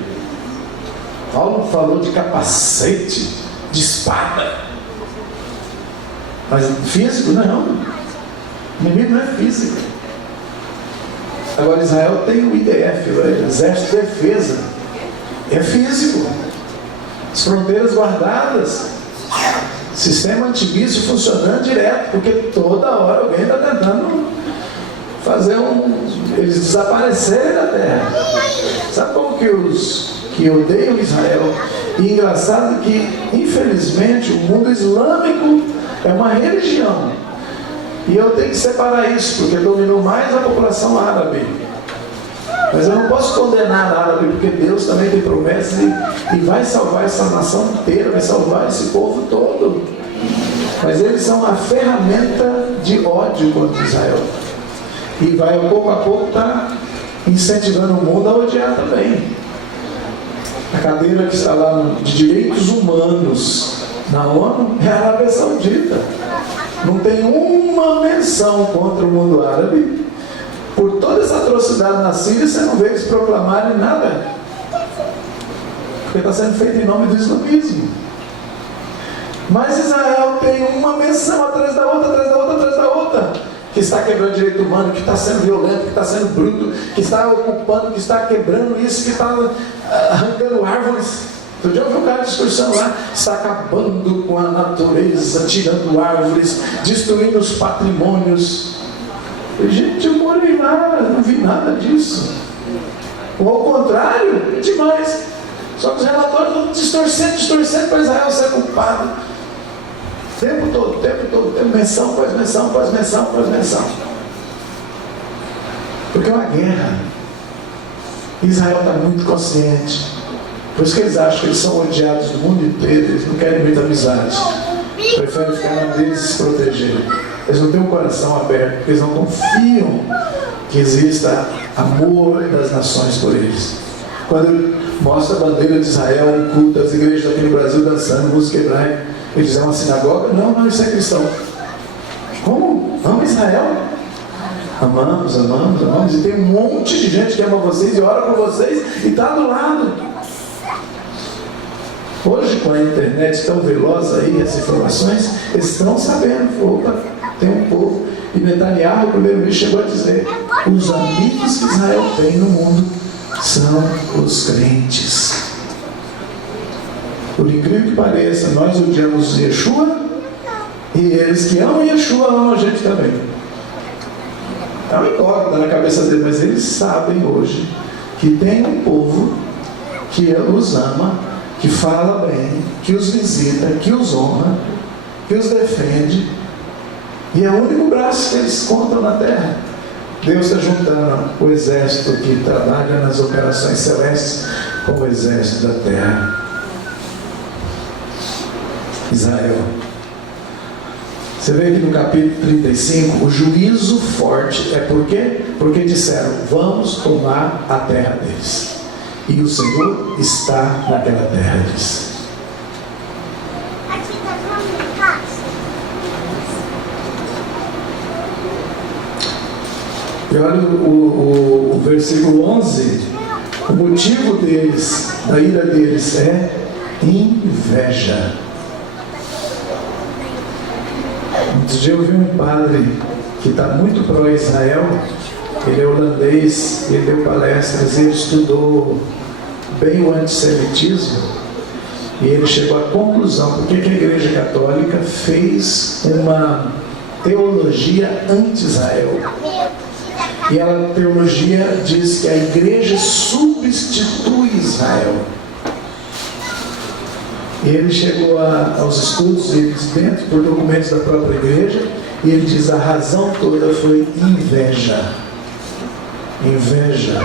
Paulo falou de capacete, de espada. Mas físico não. O inimigo não é físico. Agora Israel tem o IDF, o Exército de Defesa. É físico. As fronteiras guardadas. Sistema antimíssil funcionando direto, porque toda hora alguém está tentando fazer eles desaparecerem da terra. Sabe como que os que odeiam Israel? E engraçado que, infelizmente, o mundo islâmico é uma religião. E eu tenho que separar isso, porque dominou mais a população árabe. Mas eu não posso condenar a árabe, porque Deus também tem promessas e vai salvar essa nação inteira, vai salvar esse povo todo. Mas eles são a ferramenta de ódio contra Israel. E vai, pouco a pouco, estar incentivando o mundo a odiar também. A cadeira que está lá de direitos humanos na ONU é a Arábia Saudita. Não tem uma menção contra o mundo árabe. Por toda essa atrocidade na Síria, você não vê eles proclamarem nada. Porque está sendo feito em nome do islamismo. Mas Israel tem uma menção atrás da outra, atrás da outra, atrás da outra. Que está quebrando direito humano, que está sendo violento, que está sendo bruto, que está ocupando, que está quebrando isso, que está arrancando árvores. Outro dia eu vi um cara discursando lá, está acabando com a natureza, tirando árvores, destruindo os patrimônios. Gente, eu morei lá, não vi nada disso. Ou ao contrário, é demais. Só que os relatórios vão distorcendo para Israel ser culpado. O tempo todo, menção, pós menção, pós menção, pós menção. Porque é uma guerra. Israel está muito consciente. Por isso que eles acham que eles são odiados do mundo inteiro, eles não querem muita amizade. Preferem ficar na deles e se proteger. Eles não têm um coração aberto, porque eles não confiam que exista amor das nações por eles. Quando mostra a bandeira de Israel em culto, as igrejas aqui no Brasil dançando música hebraica, eles dizem uma sinagoga? Não, isso é cristão. Como? Ama Israel? Amamos. E tem um monte de gente que ama vocês e ora por vocês e está do lado. Hoje, com a internet tão veloz aí, as informações, eles estão sabendo. Opa, tem um povo. E Netanyahu, o primeiro-ministro, chegou a dizer: os amigos que Israel tem no mundo são os crentes. Por incrível que pareça, nós odiamos Yeshua e eles que amam Yeshua amam a gente também. É uma incógnita na cabeça deles, mas eles sabem hoje que tem um povo que os ama, que fala bem, que os visita, que os honra, que os defende, e é o único braço que eles contam na terra. Deus está juntando o exército que trabalha nas operações celestes com o exército da terra. Israel. Você vê aqui no capítulo 35, o juízo forte é por quê? Porque disseram: vamos tomar a terra deles. E o Senhor está naquela terra deles. E olha o versículo 11. O motivo deles, da ira deles, é inveja. Outro dia eu vi um padre que está muito pró-Israel. Ele é holandês, ele deu palestras, ele estudou bem o antissemitismo e ele chegou à conclusão porque que a Igreja Católica fez uma teologia anti-Israel. E a teologia diz que a Igreja substitui Israel. E ele chegou aos estudos dentro por documentos da própria Igreja, e ele diz: a razão toda foi inveja. Inveja.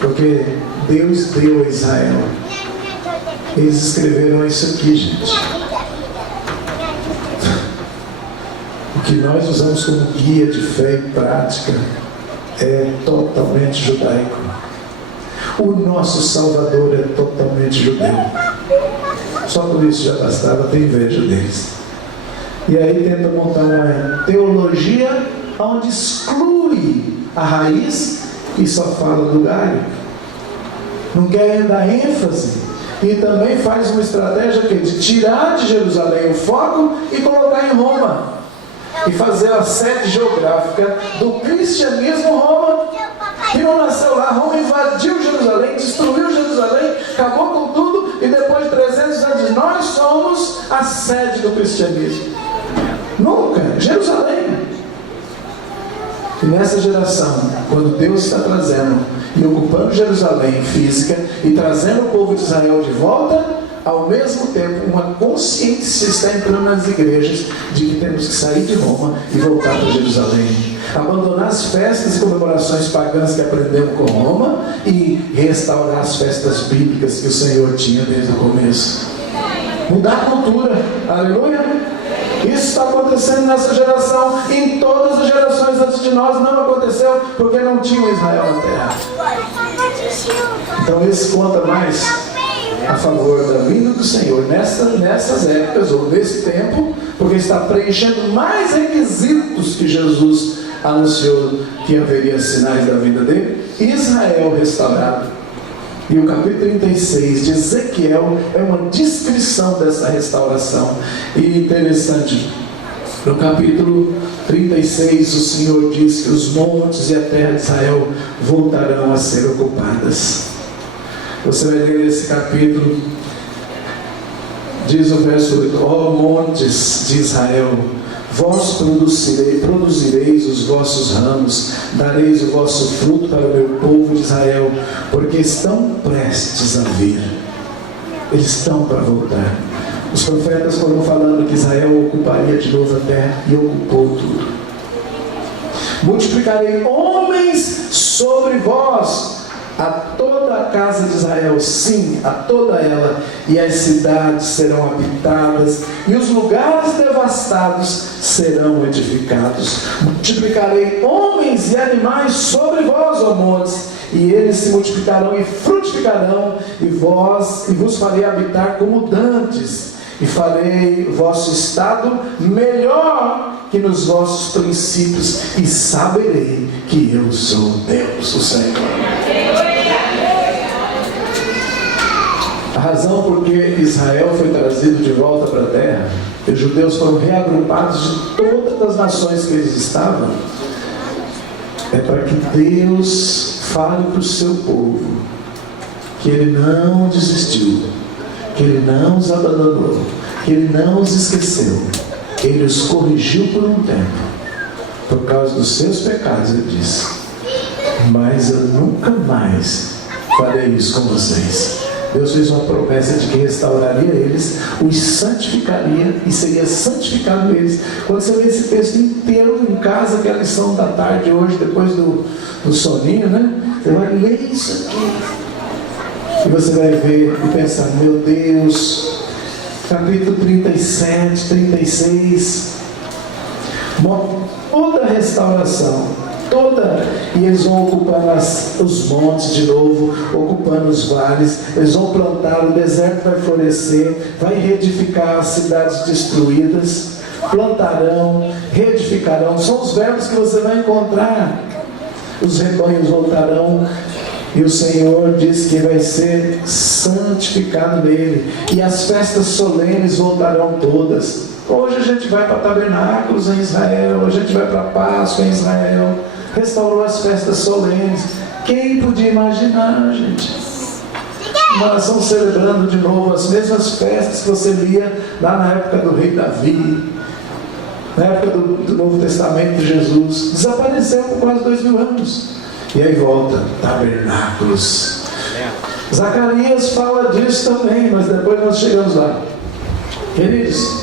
Porque Deus deu a Israel. Eles escreveram isso aqui, gente. O que nós usamos como guia de fé e prática é totalmente judaico. O nosso Salvador é totalmente judeu. Só por isso já bastava ter inveja deles. E aí tenta montar uma teologia onde exclui a raiz e só fala do galho. Não quer dar ênfase. E também faz uma estratégia de tirar de Jerusalém o foco e colocar em Roma. E fazer a sede geográfica do cristianismo Roma, que não nasceu lá. Roma invadiu Jerusalém, destruiu Jerusalém, acabou com tudo, e depois de 300 anos nós somos a sede do cristianismo. Nunca, Jerusalém. E nessa geração, quando Deus está trazendo e ocupando Jerusalém física e trazendo o povo de Israel de volta, ao mesmo tempo uma consciência está entrando nas igrejas de que temos que sair de Roma e voltar para Jerusalém, abandonar as festas e comemorações pagãs que aprendemos com Roma e restaurar as festas bíblicas que o Senhor tinha desde o começo. Mudar a cultura, aleluia. Isso está acontecendo nessa geração. Em todas as gerações antes de nós não aconteceu, porque não tinha Israel na terra. Então esse conta mais a favor da vinda do Senhor nessas épocas ou nesse tempo, porque está preenchendo mais requisitos que Jesus anunciou que haveria sinais da vida dele. Israel restaurado. E o capítulo 36 de Ezequiel é uma descrição dessa restauração. E interessante, no capítulo 36 o Senhor diz que os montes e a terra de Israel voltarão a ser ocupadas. Você vai ler esse capítulo, diz o verso 8: ó montes de Israel, vós produzireis os vossos ramos, dareis o vosso fruto para o meu povo de Israel, porque estão prestes a vir. Eles estão para voltar. Os profetas foram falando que Israel ocuparia de novo a terra e ocupou tudo. Multiplicarei homens sobre vós, a toda a casa de Israel, sim, a toda ela, e as cidades serão habitadas, e os lugares devastados serão edificados. Multiplicarei homens e animais sobre vós, ó montes, e eles se multiplicarão e frutificarão, e vos farei habitar como dantes, e farei o vosso estado melhor que nos vossos princípios, e saberei que eu sou Deus, o Senhor. A razão por que Israel foi trazido de volta para a terra, e os judeus foram reagrupados de todas as nações que eles estavam, é para que Deus fale para o seu povo que Ele não desistiu, que Ele não os abandonou, que Ele não os esqueceu. Ele os corrigiu por um tempo, por causa dos seus pecados. Ele disse: mas eu nunca mais farei isso com vocês. Deus fez uma promessa de que restauraria eles, os santificaria e seria santificado eles. Quando você lê esse texto inteiro em casa, que é a lição da tarde hoje, depois do soninho, né? Você vai ler isso aqui e você vai ver e pensar: meu Deus, capítulo 37, 36, toda a restauração, e eles vão ocupando os montes de novo, ocupando os vales, eles vão plantar, o deserto vai florescer, vai reedificar as cidades destruídas, plantarão, reedificarão, são os verbos que você vai encontrar. Os rebanhos voltarão, e o Senhor diz que vai ser santificado nele, e as festas solenes voltarão todas. Hoje a gente vai para tabernáculos em Israel, a gente vai para Páscoa em Israel, restaurou as festas solenes. Quem podia imaginar, gente? Uma nação celebrando de novo as mesmas festas que você lia lá na época do rei Davi, na época do Novo Testamento de Jesus. Desapareceu por quase 2000 anos. E aí volta, tabernáculos. Zacarias fala disso também, mas depois nós chegamos lá. Queridos,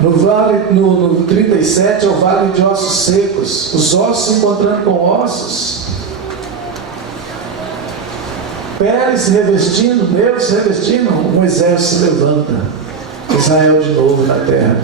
no 37 é o vale de ossos secos, os ossos se encontrando com ossos, peles se revestindo, nervos se revestindo, um exército se levanta, Israel de novo na terra.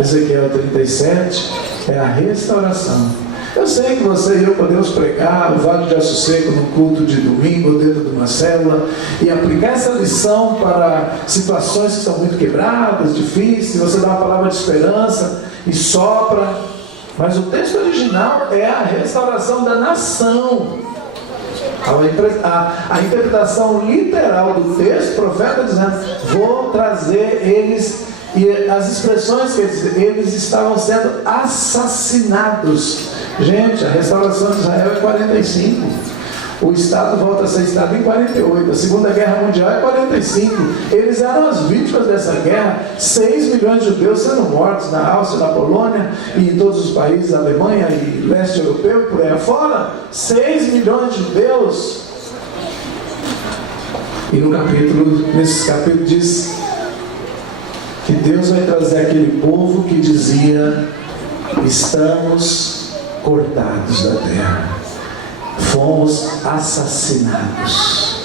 Ezequiel 37, é a restauração. Eu sei que você e eu podemos pregar o Vale de Aço Seco no culto de domingo, dentro de uma célula, e aplicar essa lição para situações que estão muito quebradas, difíceis. Você dá uma palavra de esperança e sopra. Mas o texto original é a restauração da nação. A interpretação literal do texto, o profeta dizendo: vou trazer eles, e as expressões que eles estavam sendo assassinados. Gente, a restauração de Israel é 45. O Estado volta a ser Estado em 48. A Segunda Guerra Mundial é 45. Eles eram as vítimas dessa guerra. 6 milhões de judeus sendo mortos na Áustria, na Polônia e em todos os países, Alemanha e leste europeu, por aí afora. 6 milhões de judeus. E nesse capítulo diz que Deus vai trazer aquele povo que dizia: estamos cortados da terra, fomos assassinados.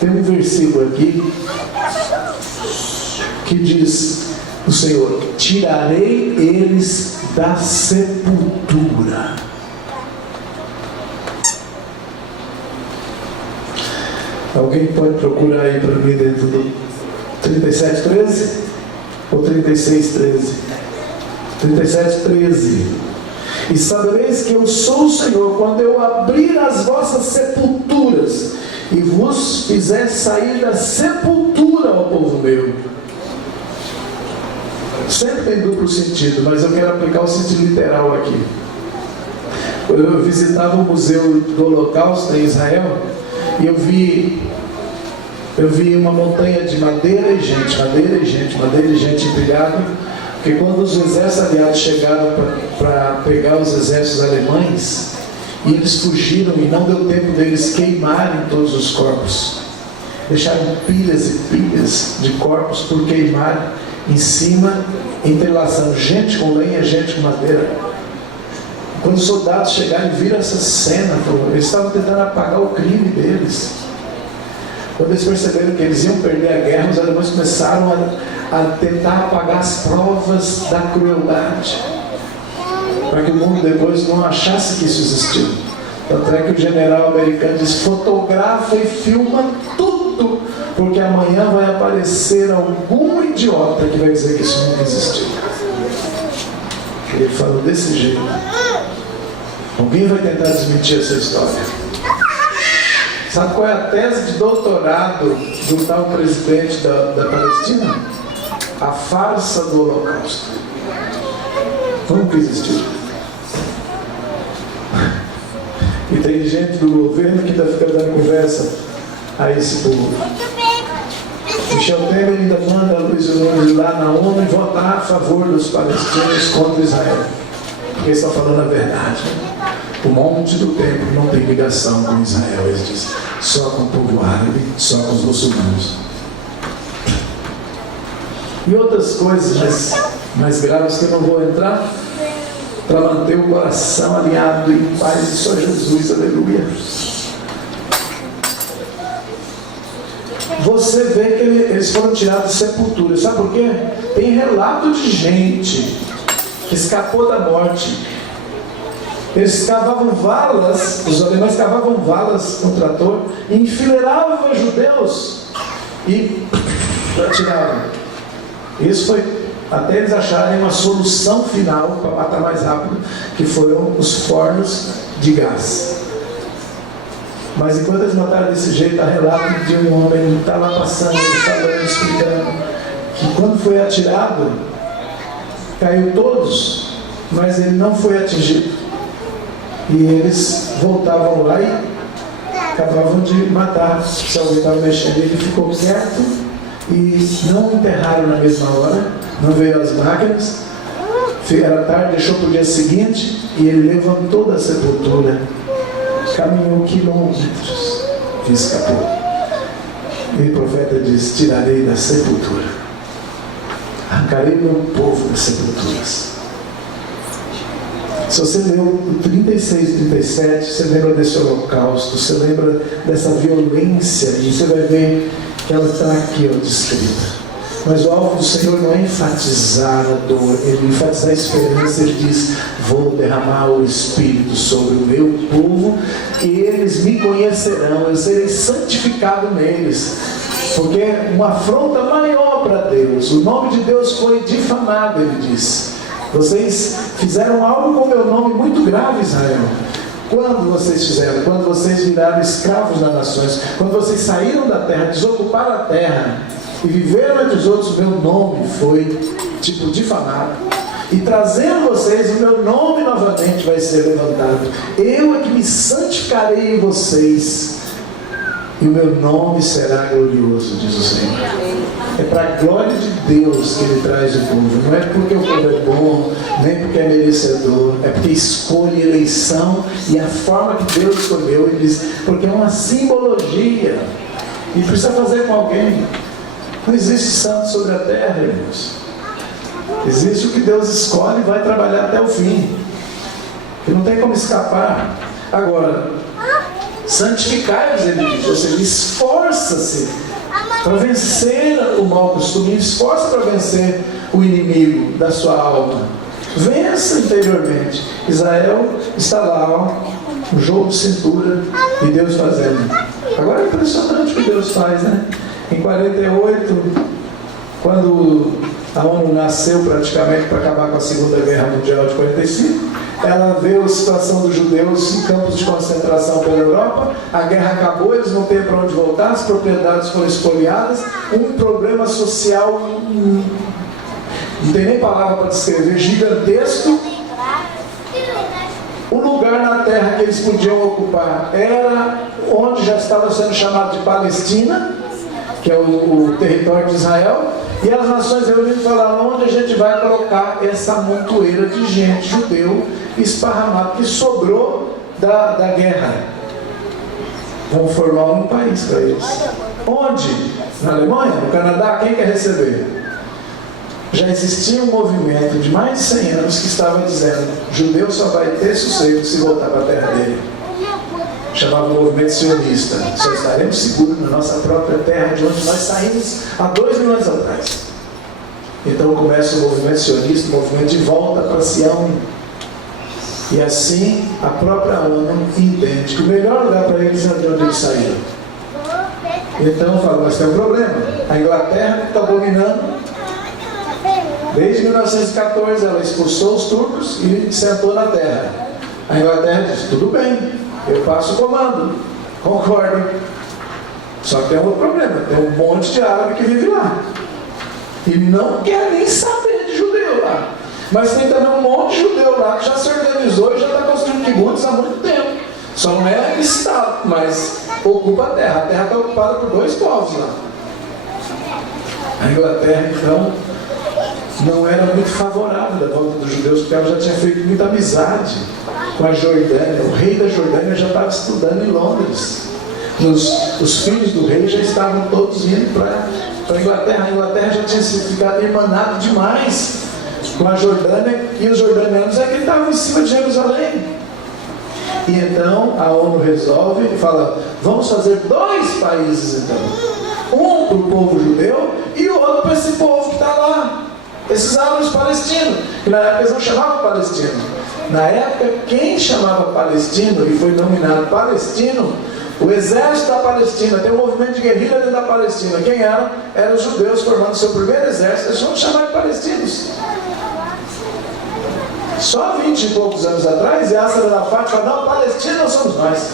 Tem um versículo aqui que diz: o Senhor: tirarei eles da sepultura. Alguém pode procurar aí para mim dentro do 37:13 ou 36:13? 37:13. E sabereis que eu sou o Senhor, quando eu abrir as vossas sepulturas e vos fizer sair da sepultura, ó povo meu. Sempre tem duplo sentido, mas eu quero aplicar o sentido literal aqui. Eu visitava o Museu do Holocausto em Israel e eu vi uma montanha de madeira e gente empilhada. Porque quando os exércitos aliados chegaram para pegar os exércitos alemães, e eles fugiram e não deu tempo deles queimarem todos os corpos, deixaram pilhas e pilhas de corpos por queimar em cima, entrelaçando gente com lenha, gente com madeira. Quando os soldados chegaram e viram essa cena, eles estavam tentando apagar o crime deles. Quando eles perceberam que eles iam perder a guerra, os alemães começaram a tentar apagar as provas da crueldade, para que o mundo depois não achasse que isso existiu. Tanto é que o general americano diz: fotografa e filma tudo, porque amanhã vai aparecer algum idiota que vai dizer que isso nunca existiu. Ele falou desse jeito. Alguém vai tentar desmentir essa história. Sabe qual é a tese de doutorado do tal presidente da Palestina? A farsa do Holocausto. Nunca existiu. E tem gente do governo que está ficando dando conversa a esse povo. Michel Temer ainda manda Luiz Nunes lá na ONU e votar a favor dos palestinos contra Israel. Porque eles estão falando a verdade. O monte do templo não tem ligação com Israel, eles dizem. Só com o povo árabe, só com os muçulmanos. E outras coisas mais graves que eu não vou entrar, para manter o coração alinhado em paz e só Jesus, aleluia. Você vê que eles foram tirados de sepultura. Sabe por quê? Tem relato de gente que escapou da morte. Eles cavavam valas, os alemães cavavam valas com trator, e enfileiravam judeus e atiravam. Isso foi até eles acharem uma solução final para matar mais rápido, que foram os fornos de gás. Mas enquanto eles mataram desse jeito, há relato de um homem que está lá passando, ele falando, explicando, que quando foi atirado, caiu todos, mas ele não foi atingido. E eles voltavam lá e acabavam de matar. Se alguém estava mexendo, ele ficou quieto e não enterraram na mesma hora, não veio as máquinas. Era tarde, deixou para o dia seguinte e ele levantou da sepultura, caminhou quilômetros e escapou. E o profeta diz: tirarei da sepultura, arrancarei meu povo das sepulturas. Se você leu o 36 e 37, você lembra desse holocausto, você lembra dessa violência, e você vai ver que ela está aqui, ó, descrita. Mas o alvo do Senhor não é enfatizar a dor, Ele enfatizar a esperança. Ele diz: vou derramar o Espírito sobre o meu povo e eles me conhecerão, eu serei santificado neles. Porque uma afronta maior para Deus, o nome de Deus foi difamado, Ele diz. Vocês fizeram algo com o meu nome muito grave, Israel. Quando vocês fizeram? Quando vocês viraram escravos das nações, quando vocês saíram da terra, desocuparam a terra e viveram entre os outros, o meu nome foi difamado. E trazendo vocês, o meu nome novamente vai ser levantado. Eu é que me santificarei em vocês, e o meu nome será glorioso, diz o Senhor. É para a glória de Deus que Ele traz o povo. Não é porque o povo é bom, nem porque é merecedor. É porque escolhe eleição e a forma que Deus escolheu. Ele diz, porque é uma simbologia. E precisa fazer com alguém. Não existe santo sobre a terra, irmãos. Existe o que Deus escolhe e vai trabalhar até o fim. E não tem como escapar. Agora, santificai-vos, Ele diz. Ou seja, esforça-se para vencer o mau costume, esforça para vencer o inimigo da sua alma. Vença interiormente. Israel está lá, um jogo de cintura, e Deus fazendo. Agora é impressionante o que Deus faz, né? Em 48, quando a ONU nasceu praticamente para acabar com a Segunda Guerra Mundial de 45, ela vê a situação dos judeus em campos de concentração pela Europa. A guerra acabou, eles não têm para onde voltar, as propriedades foram espoliadas, um problema social, não tem nem palavra para descrever, gigantesco. O lugar na terra que eles podiam ocupar era onde já estava sendo chamado de Palestina, que é o território de Israel. E as nações reunidas falaram: onde a gente vai colocar essa montoeira de gente, judeu, esparramado, que sobrou da guerra? Vamos formar um país para eles. Onde? Na Alemanha? No Canadá? Quem quer receber? Já existia um movimento de mais de 100 anos que estava dizendo: judeu só vai ter sossego se voltar para a terra dele. Chamava o movimento sionista. Só estaremos seguros na nossa própria terra, de onde nós saímos há 2000 anos atrás. Então começa o movimento sionista, o movimento de volta para Sião. E assim a própria ONU entende que o melhor lugar para eles é de onde eles saíram. Então fala: mas tem um problema. A Inglaterra está dominando. Desde 1914 ela expulsou os turcos e sentou na terra. A Inglaterra diz: tudo bem, eu passo o comando, concordo. Só que tem um outro problema: tem um monte de árabe que vive lá e não quer nem saber de judeu lá. Mas tem também um monte de judeu lá que já se organizou e já está construindo kibbutz há muito tempo. Só não é Estado, mas ocupa a terra. A terra está ocupada por 2 povos lá. A Inglaterra, então, não era muito favorável da volta dos judeus, porque ela já tinha feito muita amizade com a Jordânia. O rei da Jordânia já estava estudando em Londres. Os filhos do rei já estavam todos indo para a Inglaterra. A Inglaterra já tinha ficado emanado demais com a Jordânia, e os jordanianos é que estavam em cima de Jerusalém. E então a ONU resolve e fala: vamos fazer 2 países então. Um para o povo judeu e o outro para esse povo que está lá. Esses árabes palestinos, que na época eles não chamavam palestino. Na época, quem chamava palestino e foi nominado palestino, o exército da Palestina, tem um movimento de guerrilha dentro da Palestina. Quem eram? Eram os judeus formando seu primeiro exército. Eles vão chamar de palestinos. Só 20 e poucos anos atrás, Yasser Arafat falou: não, palestinos somos nós.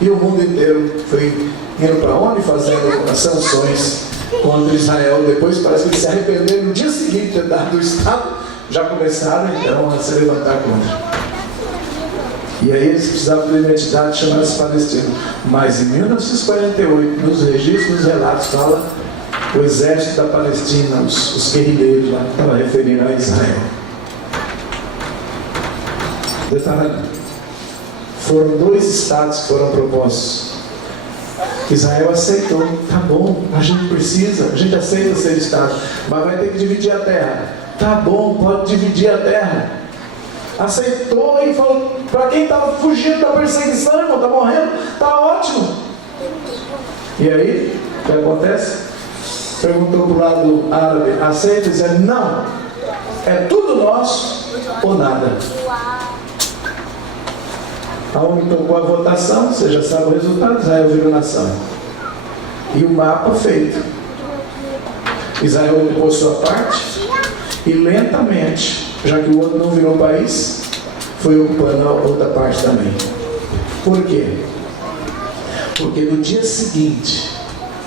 E o mundo inteiro foi indo para onde? Fazendo as sanções contra Israel. Depois parece que eles se arrependeram no dia seguinte de ter dado o Estado. Já começaram então a se levantar contra. E aí eles precisavam de identidade, chamaram-se palestinos. Mas em 1948, nos registros, nos relatos, fala o exército da Palestina, os guerrilheiros lá, que estavam referindo a Israel. Detalhe: foram 2 estados que foram propostos. Israel aceitou: tá bom, a gente precisa, a gente aceita ser estado, mas vai ter que dividir a terra. Tá bom, pode dividir a terra. Aceitou e falou: para quem estava fugindo da perseguição, irmão, está morrendo, tá ótimo. E aí, o que acontece? perguntou para o lado árabe, aceita? Dizendo, não, é tudo nosso ou nada. A ONU tocou a votação, você já sabe o resultado, Israel virou nação. E o mapa feito. Israel ocupou sua parte e lentamente, já que o outro não virou país, foi ocupando a outra parte também. Por quê? Porque no dia seguinte,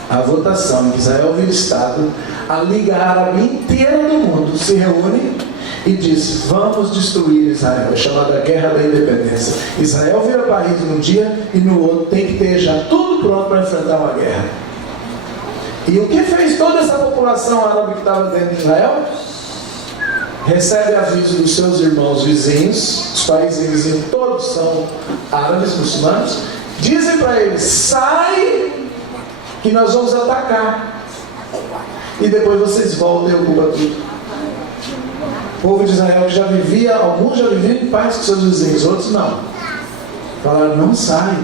a votação em que Israel vira Estado, a Liga Árabe inteira do mundo se reúne e diz, vamos destruir Israel. É chamada Guerra da Independência. Israel vira país num dia e no outro tem que ter já tudo pronto para enfrentar uma guerra. E o que fez toda essa população árabe que estava dentro de Israel? Recebe aviso dos seus irmãos vizinhos, os países vizinhos todos são árabes, muçulmanos, dizem para eles, sai que nós vamos atacar. E depois vocês voltam e ocupam tudo. O povo de Israel que já vivia, alguns já viviam em paz com seus vizinhos, outros não. Falaram, não sai.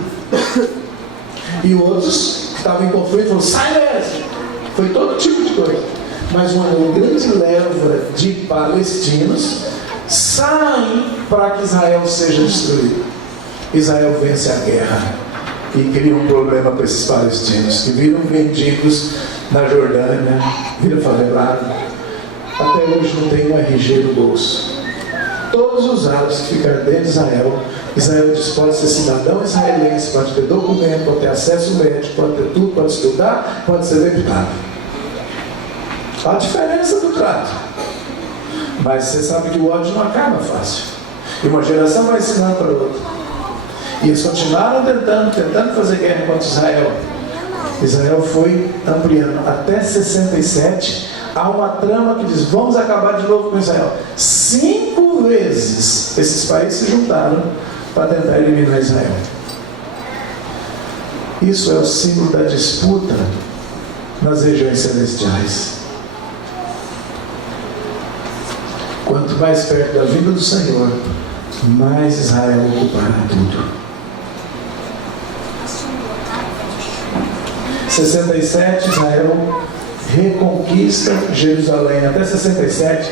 E outros que estavam em conflito falaram, sai mesmo. Foi todo tipo de coisa. Mas uma grande leva de palestinos saem para que Israel seja destruído. Israel vence a guerra e cria um problema para esses palestinos, que viram mendigos na Jordânia, viram favelados. Até hoje não tem um RG no bolso. Todos os árabes que ficaram dentro de Israel, Israel diz, pode ser cidadão israelense, pode ter documento, pode ter acesso médico, pode ter tudo, pode estudar, pode ser deputado. A diferença do trato. Mas você sabe que o ódio não acaba fácil. E uma geração vai ensinando para outra. E eles continuaram tentando fazer guerra contra Israel. Israel foi ampliando. Até 67, há uma trama que diz, vamos acabar de novo com Israel. 5 vezes esses países se juntaram para tentar eliminar Israel. Isso é o símbolo da disputa nas regiões celestiais. Quanto mais perto da vinda do Senhor, mais Israel ocupará tudo. 67, Israel reconquista Jerusalém. Até 67,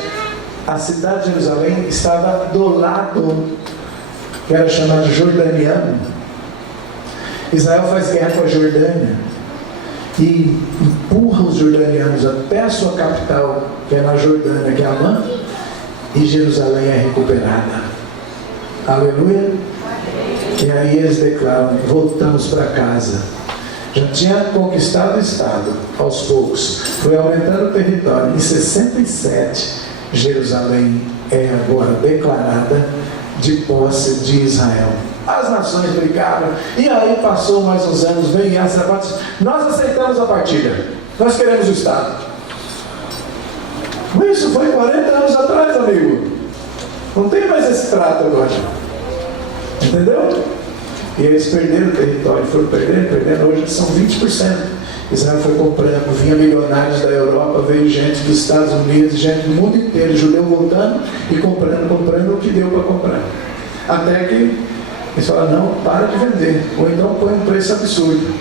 a cidade de Jerusalém estava do lado, que era chamado Jordaniano. Israel faz guerra com a Jordânia e empurra os jordanianos até a sua capital, que é na Jordânia, que é Amã, e Jerusalém é recuperada. Aleluia. E aí eles declaram, voltamos para casa. Já tinha conquistado o Estado, aos poucos, foi aumentando o território. Em 67, Jerusalém é agora declarada de posse de Israel. As nações brigaram, e aí passou mais uns anos, vem essa parte, nós aceitamos a partida, nós queremos o Estado. Isso foi 40 anos atrás, amigo. Não tem mais esse trato agora. Entendeu? E eles perderam o território, foram perdendo, hoje são 20%. Israel foi comprando, vinha milionários da Europa, veio gente dos Estados Unidos, gente do mundo inteiro, judeu voltando e comprando o que deu para comprar. Até que eles falaram, não, para de vender, ou então põe um preço absurdo.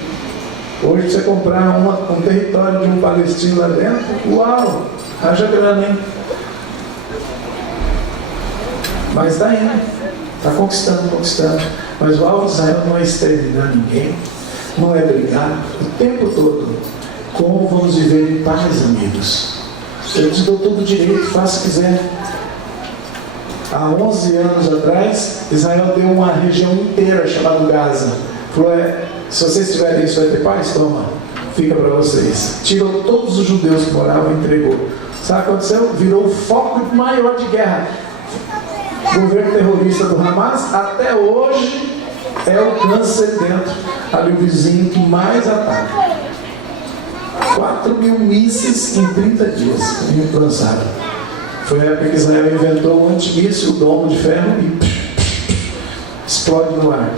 Hoje você comprar um território de um palestino lá dentro, uau, haja grana, hein? Mas está indo, está conquistando. Mas o alvo de Israel não é exterminar ninguém, não é brigar o tempo todo. Como vamos viver em paz, amigos? Eu te dou todo o direito, faça o que quiser. Há 11 anos atrás, Israel deu uma região inteira chamada Gaza. Falou, se vocês tiverem isso, vai ter paz? Toma, fica para vocês. Tirou todos os judeus que moravam e entregou. Sabe o que aconteceu? Virou o foco maior de guerra. O governo terrorista do Hamas, até hoje, é o câncer dentro. Ali o vizinho que mais ataca. 4.000 mísseis em 30 dias lançaram. Foi a época que Israel inventou o antimíssil, o domo de ferro, e explode no ar.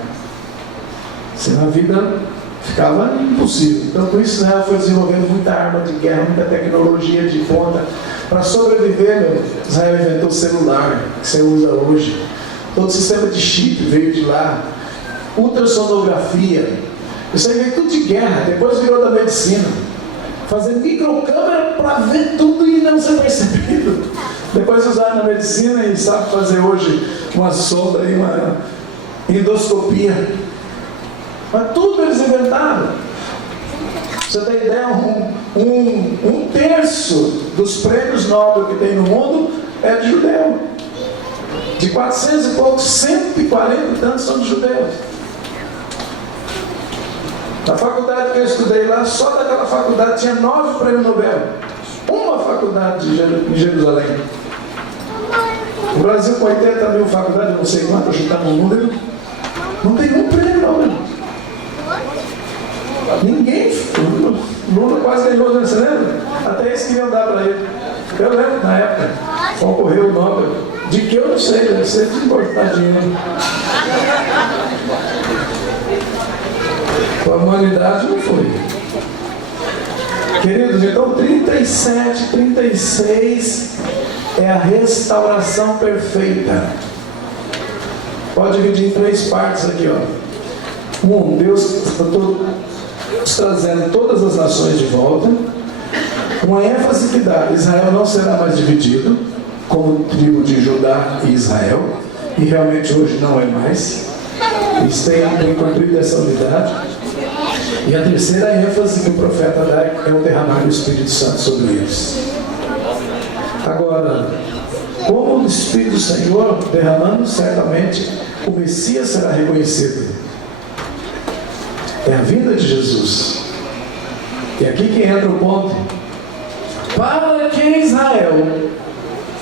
Senão a vida ficava impossível. Então por isso Israel foi desenvolvendo muita arma de guerra, muita tecnologia de ponta. Para sobreviver, Israel inventou o celular, que você usa hoje. Todo o sistema de chip veio de lá. Ultrassonografia. Isso aí veio tudo de guerra, depois virou da medicina. fazer microcâmera para ver tudo e não ser percebido. Depois usaram na medicina e sabe fazer hoje uma sonda e uma endoscopia. Mas tudo eles inventaram. Pra você ter ideia, um terço dos prêmios Nobel que tem no mundo é de judeu. De 400 e poucos, 140 e tantos são de judeus. Na faculdade que eu estudei lá, só daquela faculdade tinha 9 prêmios Nobel. Uma faculdade em Jerusalém. O Brasil com 80 mil faculdades, eu não sei quanto, chutar no número, não tem um prêmio Nobel. Ninguém. Lula quase ganhou, você lembra? Até eles queriam dar para ele. Eu lembro na época, concorreu o Nobel. De que eu não sei, deve ser de importar dinheiro. A humanidade não foi. Queridos, então 37, 36 é a restauração perfeita. Pode dividir em 3 partes aqui, ó. Deus trazendo todas as nações de volta, uma ênfase que dá: Israel não será mais dividido, como tribo de Judá e Israel, e realmente hoje não é mais. Eles têm cumprido essa unidade. E a terceira ênfase que o profeta dá é o derramar do Espírito Santo sobre eles. Agora, como o Espírito do Senhor derramando, certamente o Messias será reconhecido. É a vinda de Jesus. E aqui que entra o ponto. Para que Israel,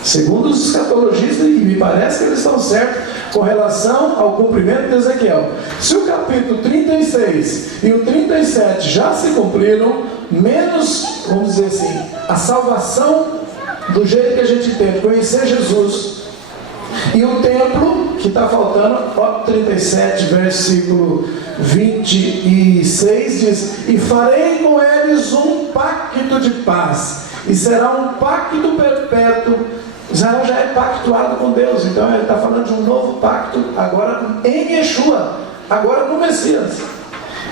segundo os escatologistas, e me parece que eles estão certos com relação ao cumprimento de Ezequiel. Se o capítulo 36 e o 37 já se cumpriram, menos, vamos dizer assim, a salvação do jeito que a gente tem, conhecer Jesus, e o templo que está faltando, ó, 37, versículo 26 diz: e farei com eles um pacto de paz, e será um pacto perpétuo. Israel já é pactuado com Deus, então ele está falando de um novo pacto, agora em Yeshua, agora no Messias.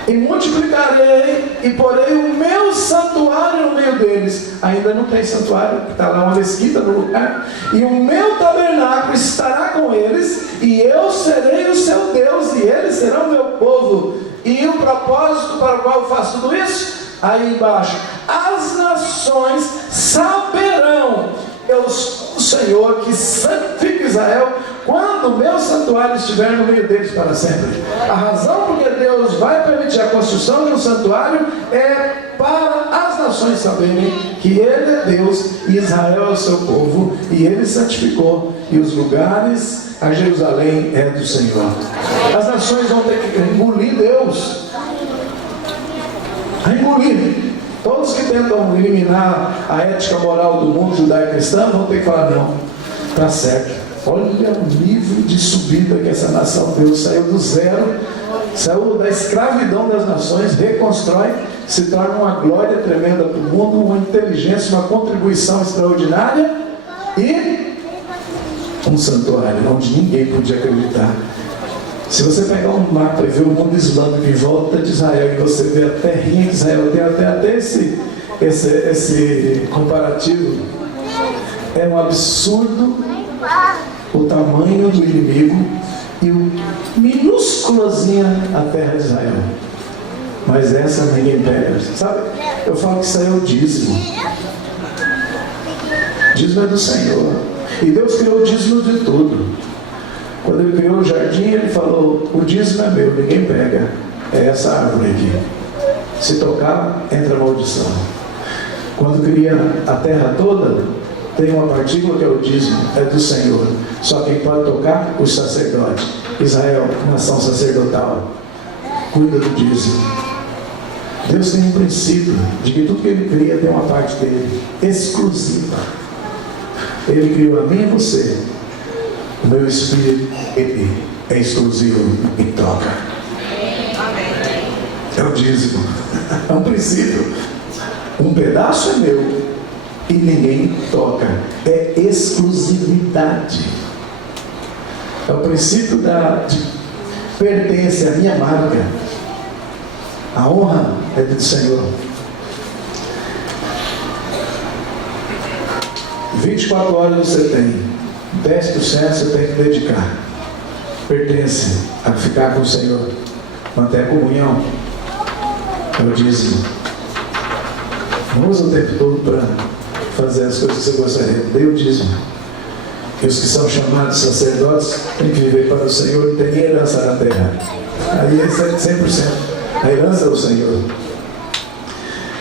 E multiplicarei e porei o meu santuário no meio deles. Ainda não tem santuário, está lá uma mesquita no lugar. E o meu tabernáculo estará com eles, e eu serei o seu Deus, e eles serão meu povo. E o propósito para o qual eu faço tudo isso? Aí embaixo: as nações saberão eu sou o Senhor que santifica Israel, quando o meu santuário estiver no meio deles para sempre. A razão porque Deus vai permitir a construção de um santuário é para as nações saberem que Ele é Deus e Israel é o seu povo, e Ele santificou, e os lugares, a Jerusalém é do Senhor. As nações vão ter que engolir Deus, engolir. Todos que tentam eliminar a ética moral do mundo judaico-cristão vão ter que falar: não, está certo. Olha o nível de subida que essa nação deu. Saiu do zero, saiu da escravidão das nações, reconstrói, se torna uma glória tremenda para o mundo, uma inteligência, uma contribuição extraordinária e um santuário onde ninguém podia acreditar. Se você pegar um mapa e ver o mundo islâmico em volta de Israel, e você vê a terrinha de Israel, tem até esse comparativo, é um absurdo o tamanho do inimigo e o minúsculozinha a terra de Israel. Mas essa ninguém pega, sabe? Eu falo que isso aí é o dízimo. Dízimo é do Senhor, e Deus criou o dízimo de tudo. Quando Ele criou o jardim, Ele falou: o dízimo é meu, ninguém pega. É essa árvore aqui. Se tocar, entra a maldição. Quando cria a terra toda, tem uma partícula que é o dízimo, é do Senhor. Só quem pode tocar? Os sacerdotes. Israel, nação sacerdotal, cuida do dízimo. Deus tem um princípio de que tudo que Ele cria tem uma parte dele, exclusiva. Ele criou a mim e você. O meu espírito, ele é exclusivo e toca. É o dízimo. É um princípio. Um pedaço é meu e ninguém toca. É exclusividade. É o princípio de pertence à minha marca. A honra é do Senhor. 24 horas você tem, 10% você tem que dedicar. Pertence a ficar com o Senhor. Manter a comunhão. É o dízimo. Não usa o tempo todo para fazer as coisas que você gostaria. Dê o dízimo. E os que são chamados sacerdotes têm que viver para o Senhor e tem herança na terra. Aí é 100%. A herança é o Senhor.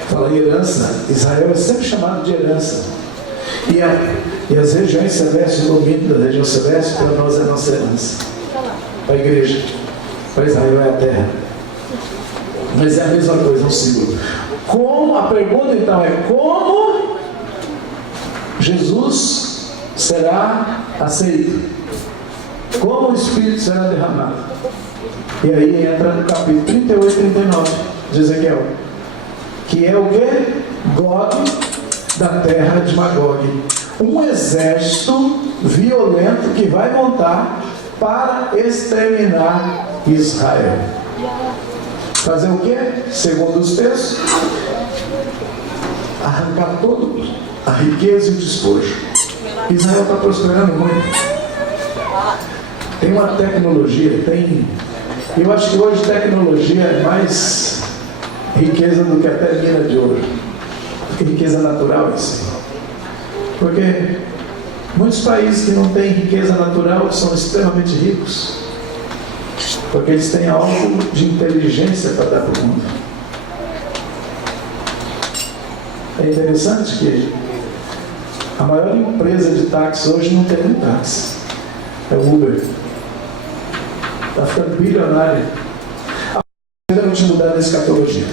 Fala em herança. Israel é sempre chamado de herança. E as regiões celestes, o domínio da região celeste, para nós é nossa herança. Para a igreja. Para Israel é a terra. Mas é a mesma coisa, é um símbolo. Como, a pergunta então é: como Jesus será aceito? Como o Espírito será derramado? E aí entra no capítulo 38 e 39 de Ezequiel, que é o que? Gog, da terra de Magog. Um exército violento que vai montar para exterminar Israel. Fazer o que? Segundo os textos, arrancar toda a riqueza e o despojo. Israel está prosperando muito. Tem uma tecnologia, eu acho que hoje tecnologia é mais riqueza do que até mina de ouro. Porque riqueza natural é assim. Porque muitos países que não têm riqueza natural são extremamente ricos. Porque eles têm algo de inteligência para dar para o mundo. É interessante que a maior empresa de táxi hoje não tem um táxi. É o Uber. Está ficando bilionário. Eu não tinha mudado a escatologia.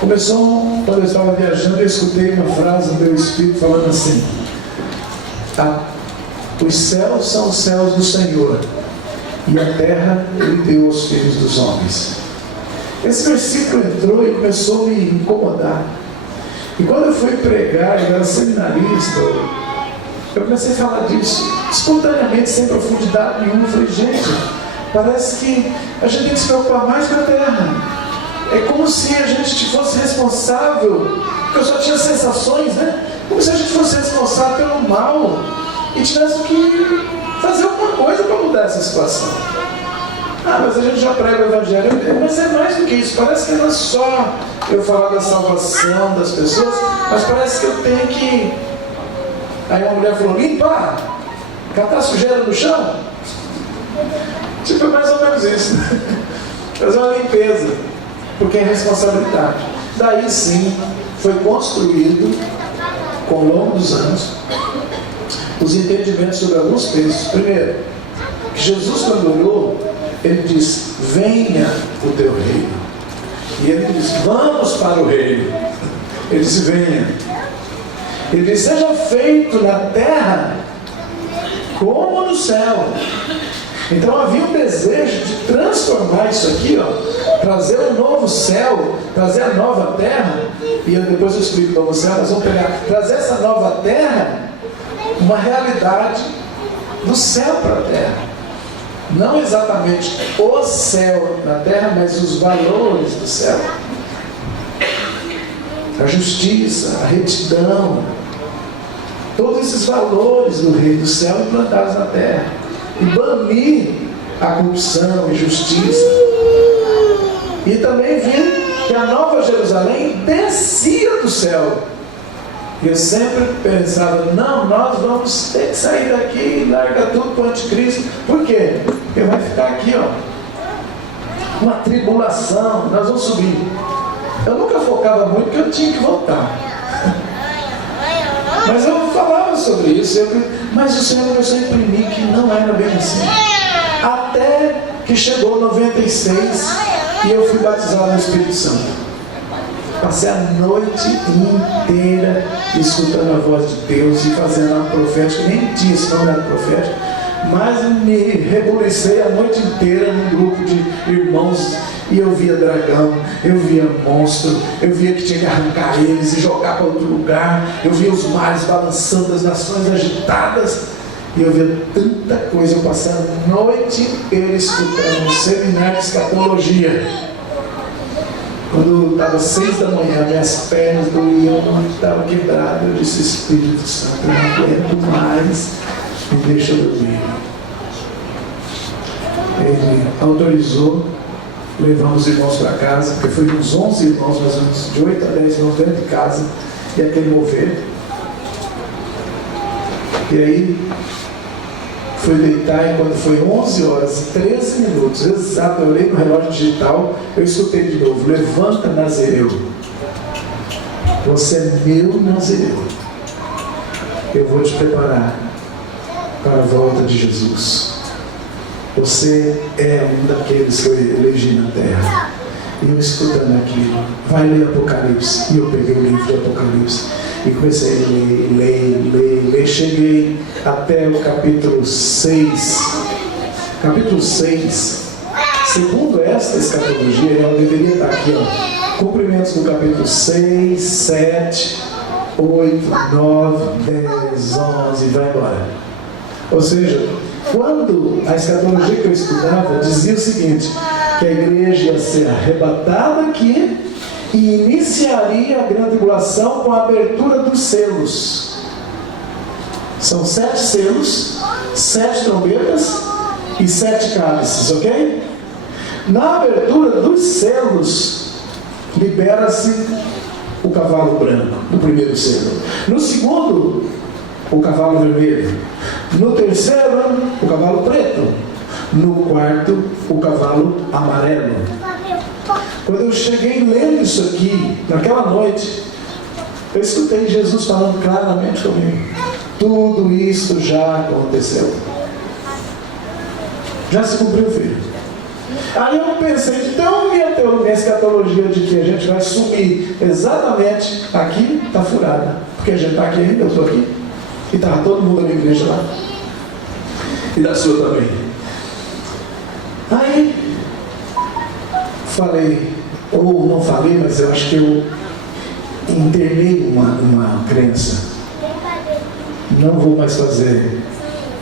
Começou quando eu estava viajando, eu escutei uma frase do meu espírito falando assim: os céus são os céus do Senhor, e a terra Ele deu aos filhos dos homens. Esse versículo entrou e começou a me incomodar. E quando eu fui pregar, eu era seminarista, eu comecei a falar disso espontaneamente, sem profundidade nenhuma. Eu falei: gente, parece que a gente tem que se preocupar mais com a terra. É como se a gente fosse responsável, porque eu só tinha sensações, né? Como se a gente fosse responsável pelo mal e tivesse que fazer alguma coisa para mudar essa situação. Mas a gente já prega o Evangelho. Mas é mais do que isso. Parece que não é só eu falar da salvação das pessoas, mas parece que eu tenho que... Aí uma mulher falou: limpar, catar sujeira no chão. Tipo, é mais ou menos isso. Fazer uma limpeza, porque é responsabilidade. Daí sim, foi construído, com o longo dos anos, os entendimentos sobre alguns textos. Primeiro, que Jesus, quando orou, Ele diz: venha o teu reino. E Ele diz: vamos para o reino. Ele diz: venha. Ele diz: seja feito na terra como no céu. Então havia um desejo de transformar isso aqui, trazer um novo céu, trazer a nova terra. E depois eu explico o novo céu. Nós vamos trazer essa nova terra, uma realidade do céu para a terra. Não exatamente o céu na terra, mas os valores do céu. A justiça, a retidão, todos esses valores do reino do céu implantados na terra. E banir a corrupção e justiça. E também vi que a Nova Jerusalém descia do céu. E eu sempre pensava: não, nós vamos ter que sair daqui e largar tudo para o anticristo. Por quê? Porque vai ficar aqui, uma tribulação, nós vamos subir. Eu nunca focava muito porque eu tinha que voltar. Mas eu falava sobre isso, mas o Senhor começou a imprimir que não era bem assim. Até que chegou 96 e eu fui batizado no Espírito Santo. Passei a noite inteira escutando a voz de Deus e fazendo a profética. Nem tinha esse nome, era profética. Mas me rebulicei a noite inteira num grupo de irmãos. E eu via dragão, eu via monstro, eu via que tinha que arrancar eles e jogar para outro lugar. Eu via os mares balançando, as nações agitadas. E eu via tanta coisa. Eu passei a noite inteira escutando um seminário de escatologia. Quando estava 6 da manhã, minhas pernas doíam, estava quebrado. Eu disse: Espírito Santo, eu não aguento mais, me deixa dormir. Ele autorizou, levamos os irmãos para casa, porque foi uns 11 irmãos, mais ou menos de 8 a 10 irmãos dentro de casa, e aquele mover. E aí, fui deitar, e quando foi 11 horas e 13 minutos, exato, eu olhei no relógio digital, eu escutei de novo: levanta, Nazireu. Você é meu Nazireu. Eu vou te preparar para a volta de Jesus. Você é um daqueles que eu elegi na terra. E eu escutando aquilo, vai ler Apocalipse. E eu peguei o livro de Apocalipse e comecei a ler. Cheguei até o capítulo 6. Capítulo 6, segundo esta escatologia, ela deveria estar aqui, ó. Cumprimentos do capítulo 6, 7, 8, 9, 10, 11, vai embora. Ou seja, quando a escatologia que eu estudava dizia o seguinte, que a igreja ia ser arrebatada aqui e iniciaria a grande tribulação com a abertura dos selos. São 7 selos, 7 trombetas e 7 cálices, ok? Na abertura dos selos, libera-se o cavalo branco, no primeiro selo. No segundo, o cavalo vermelho. No terceiro, o cavalo preto. No quarto, o cavalo amarelo. Quando eu cheguei lendo isso aqui, naquela noite, eu escutei Jesus falando claramente comigo: tudo isso já aconteceu. Já se cumpriu, filho. Aí eu pensei, então minha escatologia de que a gente vai sumir exatamente aqui está furada. Porque a gente está aqui ainda, eu estou aqui. E estava todo mundo da minha igreja lá. E da sua também. Aí falei, ou não falei, mas eu acho que eu internei uma crença. Não vou mais fazer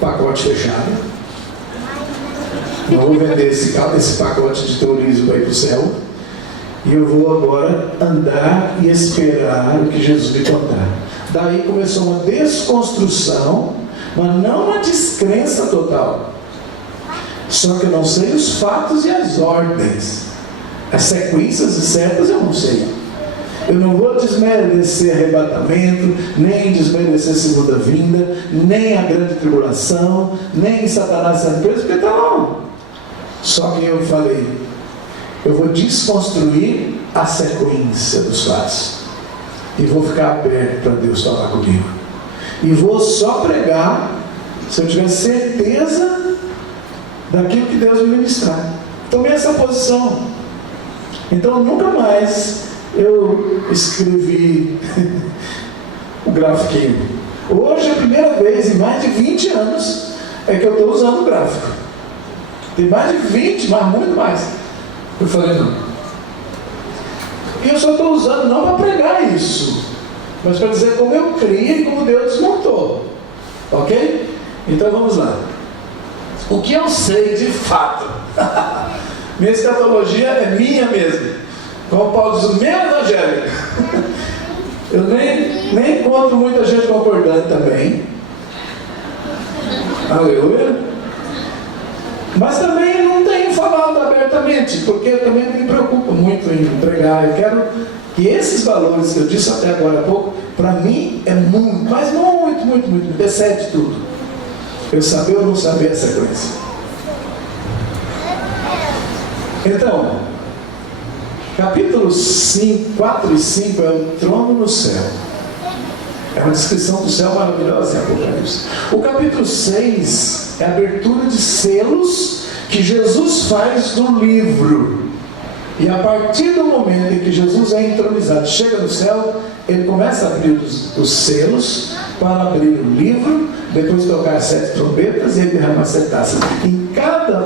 pacote fechado. Não vou vender esse pacote de turismo para ir para o céu. E eu vou agora andar e esperar o que Jesus me contar. Daí começou uma desconstrução, mas não uma descrença total. Só que eu não sei os fatos e as ordens. As sequências e setas eu não sei. Eu não vou desmerecer arrebatamento, nem desmerecer segunda vinda, nem a grande tribulação, nem Satanás sendo preso, porque está lá. Só que eu falei, eu vou desconstruir a sequência dos fatos. E vou ficar aberto para Deus falar comigo. E vou só pregar se eu tiver certeza daquilo que Deus me ministrar. Tomei essa posição. Então nunca mais eu escrevi o grafiquinho. Hoje é a primeira vez em mais de 20 anos é que eu estou usando o gráfico. Tem mais de 20, mas muito mais. Eu falei, não. E eu só estou usando não para pregar isso, mas para dizer como eu criei e como Deus desmontou. Ok? Então vamos lá. O que eu sei de fato? Minha escatologia é minha mesmo. Como Paulo diz, o meu evangelho. Eu nem encontro muita gente concordando também. Aleluia. Mas também não tenho falado abertamente, porque eu também não me preocupo muito em pregar. Eu quero que esses valores que eu disse até agora há pouco, para mim é muito, mas muito, excede tudo. Eu saber ou não saber a sequência. Então, capítulos 4 e 5 é o trono no céu. É uma descrição do céu maravilhosa em Apocalipse. O capítulo 6 é a abertura de selos que Jesus faz no livro. E a partir do momento em que Jesus é entronizado, chega no céu, ele começa a abrir os selos para abrir o livro, depois tocar 7 trombetas e ele derramar 7 taças.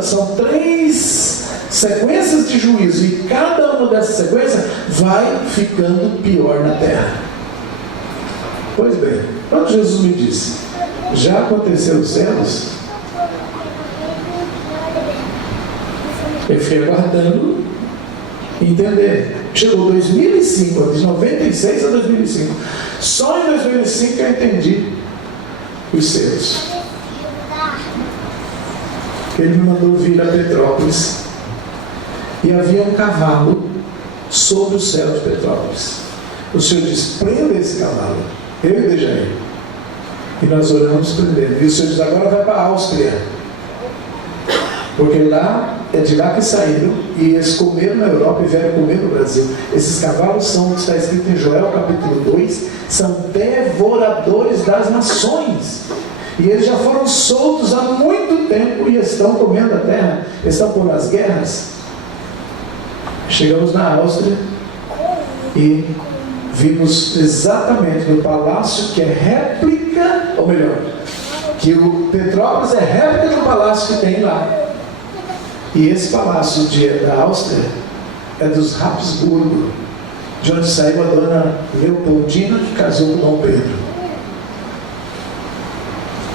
São 3 sequências de juízo, e cada uma dessas sequências vai ficando pior na terra. Pois bem, quando Jesus me disse, já aconteceu os céus, eu fiquei aguardando entender. Chegou 2005, de 96 a 2005. Só em 2005 eu entendi os selos. Ele me mandou vir a Petrópolis e havia um cavalo sobre o céu de Petrópolis. O Senhor disse: prenda esse cavalo. Eu e Dejaí. E nós oramos prendendo. E o Senhor diz: agora vai para a Áustria. Porque lá, é de lá que saíram, e eles comeram na Europa e vieram comer no Brasil. Esses cavalos são, que está escrito em Joel capítulo 2, são devoradores das nações. E eles já foram soltos há muito tempo e estão comendo a terra, estão por as guerras. Chegamos na Áustria e vimos exatamente no palácio que é réplica, ou melhor, que o Petrópolis é réplica do palácio que tem lá. E esse palácio da Áustria é dos Habsburgo, de onde saiu a dona Leopoldina, que casou com Dom Pedro.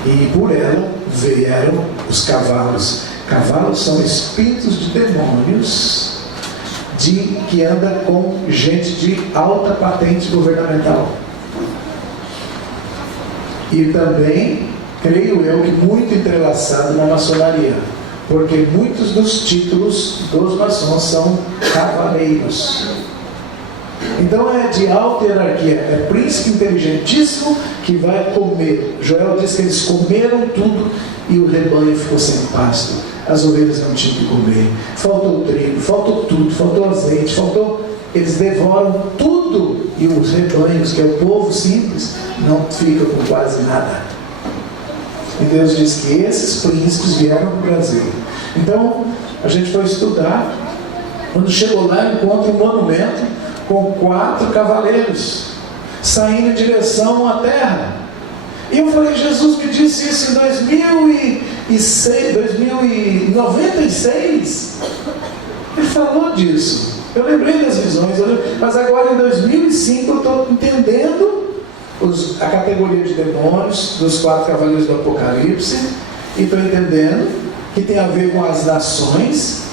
E por ela vieram os cavalos. Cavalos são espíritos de demônios que andam com gente de alta patente governamental. E também, creio eu, que muito entrelaçado na maçonaria. Porque muitos dos títulos dos maçons são cavaleiros. Então é de alta hierarquia. É príncipe inteligentíssimo que vai comer. Joel diz que eles comeram tudo e o rebanho ficou sem pasto. As ovelhas não tinham que comer. Faltou trigo, faltou tudo, faltou azeite, faltou... Eles devoram tudo. E os rebanhos, que é o povo simples, não ficam com quase nada. E Deus diz que esses príncipes vieram para o Brasil. Então, a gente foi estudar. Quando chegou lá, encontra um monumento com 4 cavaleiros saindo em direção à terra. E eu falei: Jesus me disse isso em 2096. Ele falou disso. Eu lembrei das visões, mas agora em 2005 eu estou entendendo a categoria de demônios dos 4 cavaleiros do Apocalipse, e estou entendendo que tem a ver com as nações.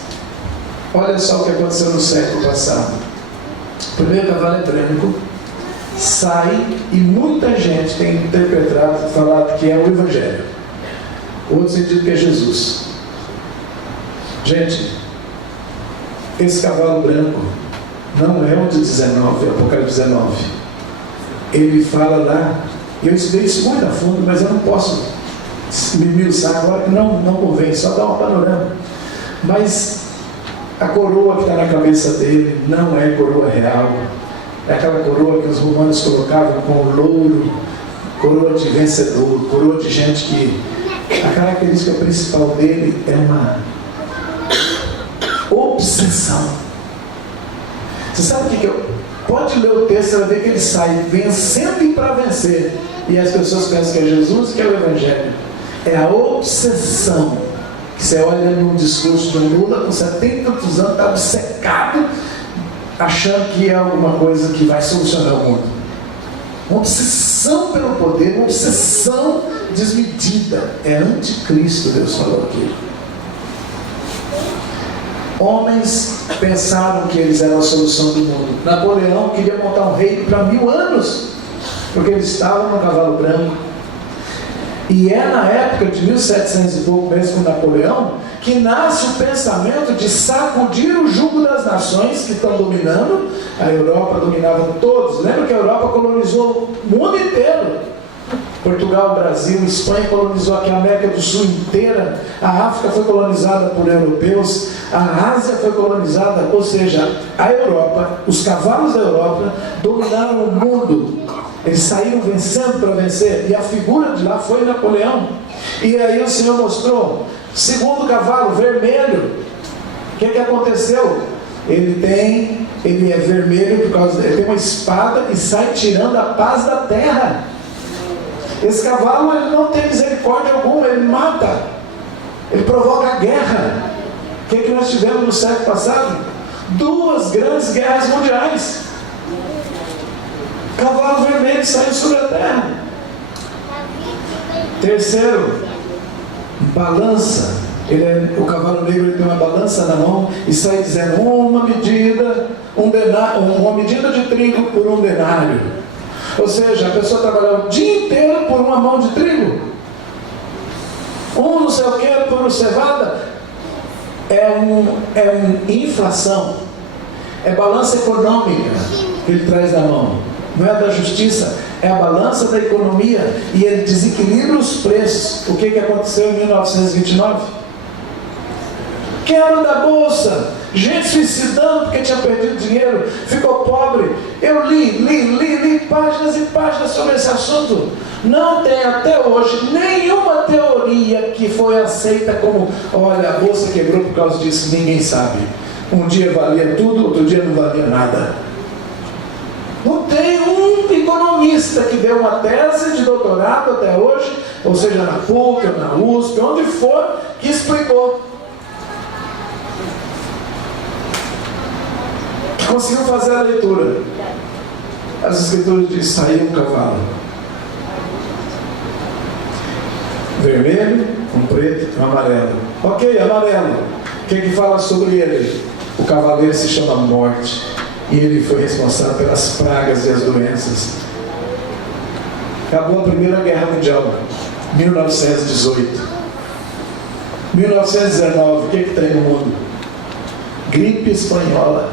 Olha só o que aconteceu no século passado. O primeiro cavalo é branco, sai, e muita gente tem interpretado, falado que é o Evangelho. O outro sentido que é Jesus. Gente, esse cavalo branco não é o de 19, Apocalipse 19. Ele fala lá, e eu estudei isso muito a fundo, mas eu não posso me esmiuçar agora, que não convém, só dar um panorama. Mas a coroa que está na cabeça dele não é coroa real. É aquela coroa que os romanos colocavam com louro, coroa de vencedor, coroa de gente que... A característica principal dele é uma obsessão. Você sabe o que eu... Pode ler o texto, você vai ver que ele sai vencendo e para vencer. E as pessoas pensam que é Jesus, que é o Evangelho. É a obsessão. Que você olha no discurso de um Lula com 70 e tantos anos, está obcecado, achando que é alguma coisa que vai solucionar o mundo. Uma obsessão pelo poder, uma obsessão desmedida. É anticristo, Deus falou aqui. Homens pensaram que eles eram a solução do mundo. Napoleão queria montar um reino para 1000 anos, porque eles estavam no cavalo branco. E é na época de 1700 e pouco, mesmo com Napoleão, que nasce o pensamento de sacudir o jugo das nações que estão dominando. A Europa dominava todos. Lembra que a Europa colonizou o mundo inteiro? Portugal, Brasil, Espanha colonizou aqui a América do Sul inteira. A África foi colonizada por europeus. A Ásia foi colonizada, ou seja, a Europa, os cavalos da Europa dominaram o mundo. Eles saíram vencendo para vencer. E a figura de lá foi Napoleão. E aí o Senhor mostrou, segundo cavalo, vermelho. O que aconteceu? Ele é vermelho por causa ele tem uma espada e sai tirando a paz da terra. Esse cavalo, ele não tem misericórdia alguma, ele mata, ele provoca guerra. O que nós tivemos no século passado? 2 grandes guerras mundiais. Cavalo vermelho saiu sobre a terra. Terceiro, balança. O cavalo negro, ele tem uma balança na mão e sai dizendo: uma medida, 1 uma medida de trigo por um denário. Ou seja, a pessoa trabalhava o dia inteiro por uma mão de trigo. Não sei o que por cevada. É inflação. É balança econômica que ele traz na mão. Não é da justiça, é a balança da economia. E ele desequilibra os preços. O que aconteceu em 1929? Quebra da bolsa, gente suicidando porque tinha perdido dinheiro, ficou pobre. Eu li páginas e páginas sobre esse assunto. Não tem até hoje nenhuma teoria que foi aceita como: olha, a bolsa quebrou por causa disso. Ninguém sabe. Um dia valia tudo, outro dia não valia nada. Não tem um economista que deu uma tese de doutorado até hoje, ou seja, na PUC, na USP, onde for, que explicou. Conseguiu fazer a leitura. As escrituras dizem: saiu um cavalo vermelho, um preto, um amarelo. Ok, amarelo. O que fala sobre ele? O cavaleiro se chama Morte, e ele foi responsável pelas pragas e as doenças. Acabou a Primeira Guerra Mundial, 1918. 1919, o que tem no mundo? Gripe espanhola.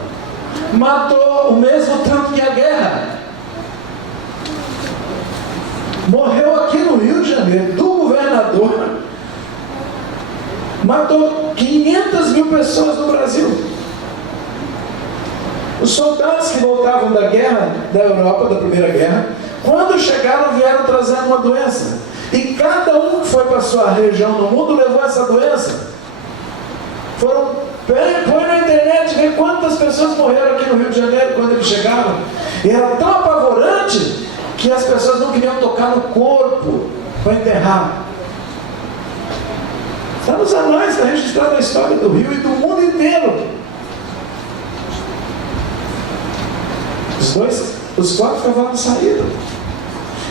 Matou o mesmo tanto que a guerra. Morreu aqui no Rio de Janeiro, do governador. Matou 500 mil pessoas no Brasil. Os soldados que voltavam da guerra, da Europa, da Primeira Guerra, quando chegaram, vieram trazendo uma doença. E cada um que foi para a sua região no mundo levou essa doença. Põe na internet, vê quantas pessoas morreram aqui no Rio de Janeiro quando eles chegaram. E era tão apavorante que as pessoas não queriam tocar no corpo para enterrar. Está nos anais, está registrado na história do Rio e do mundo inteiro. Os 4 cavalos saíram.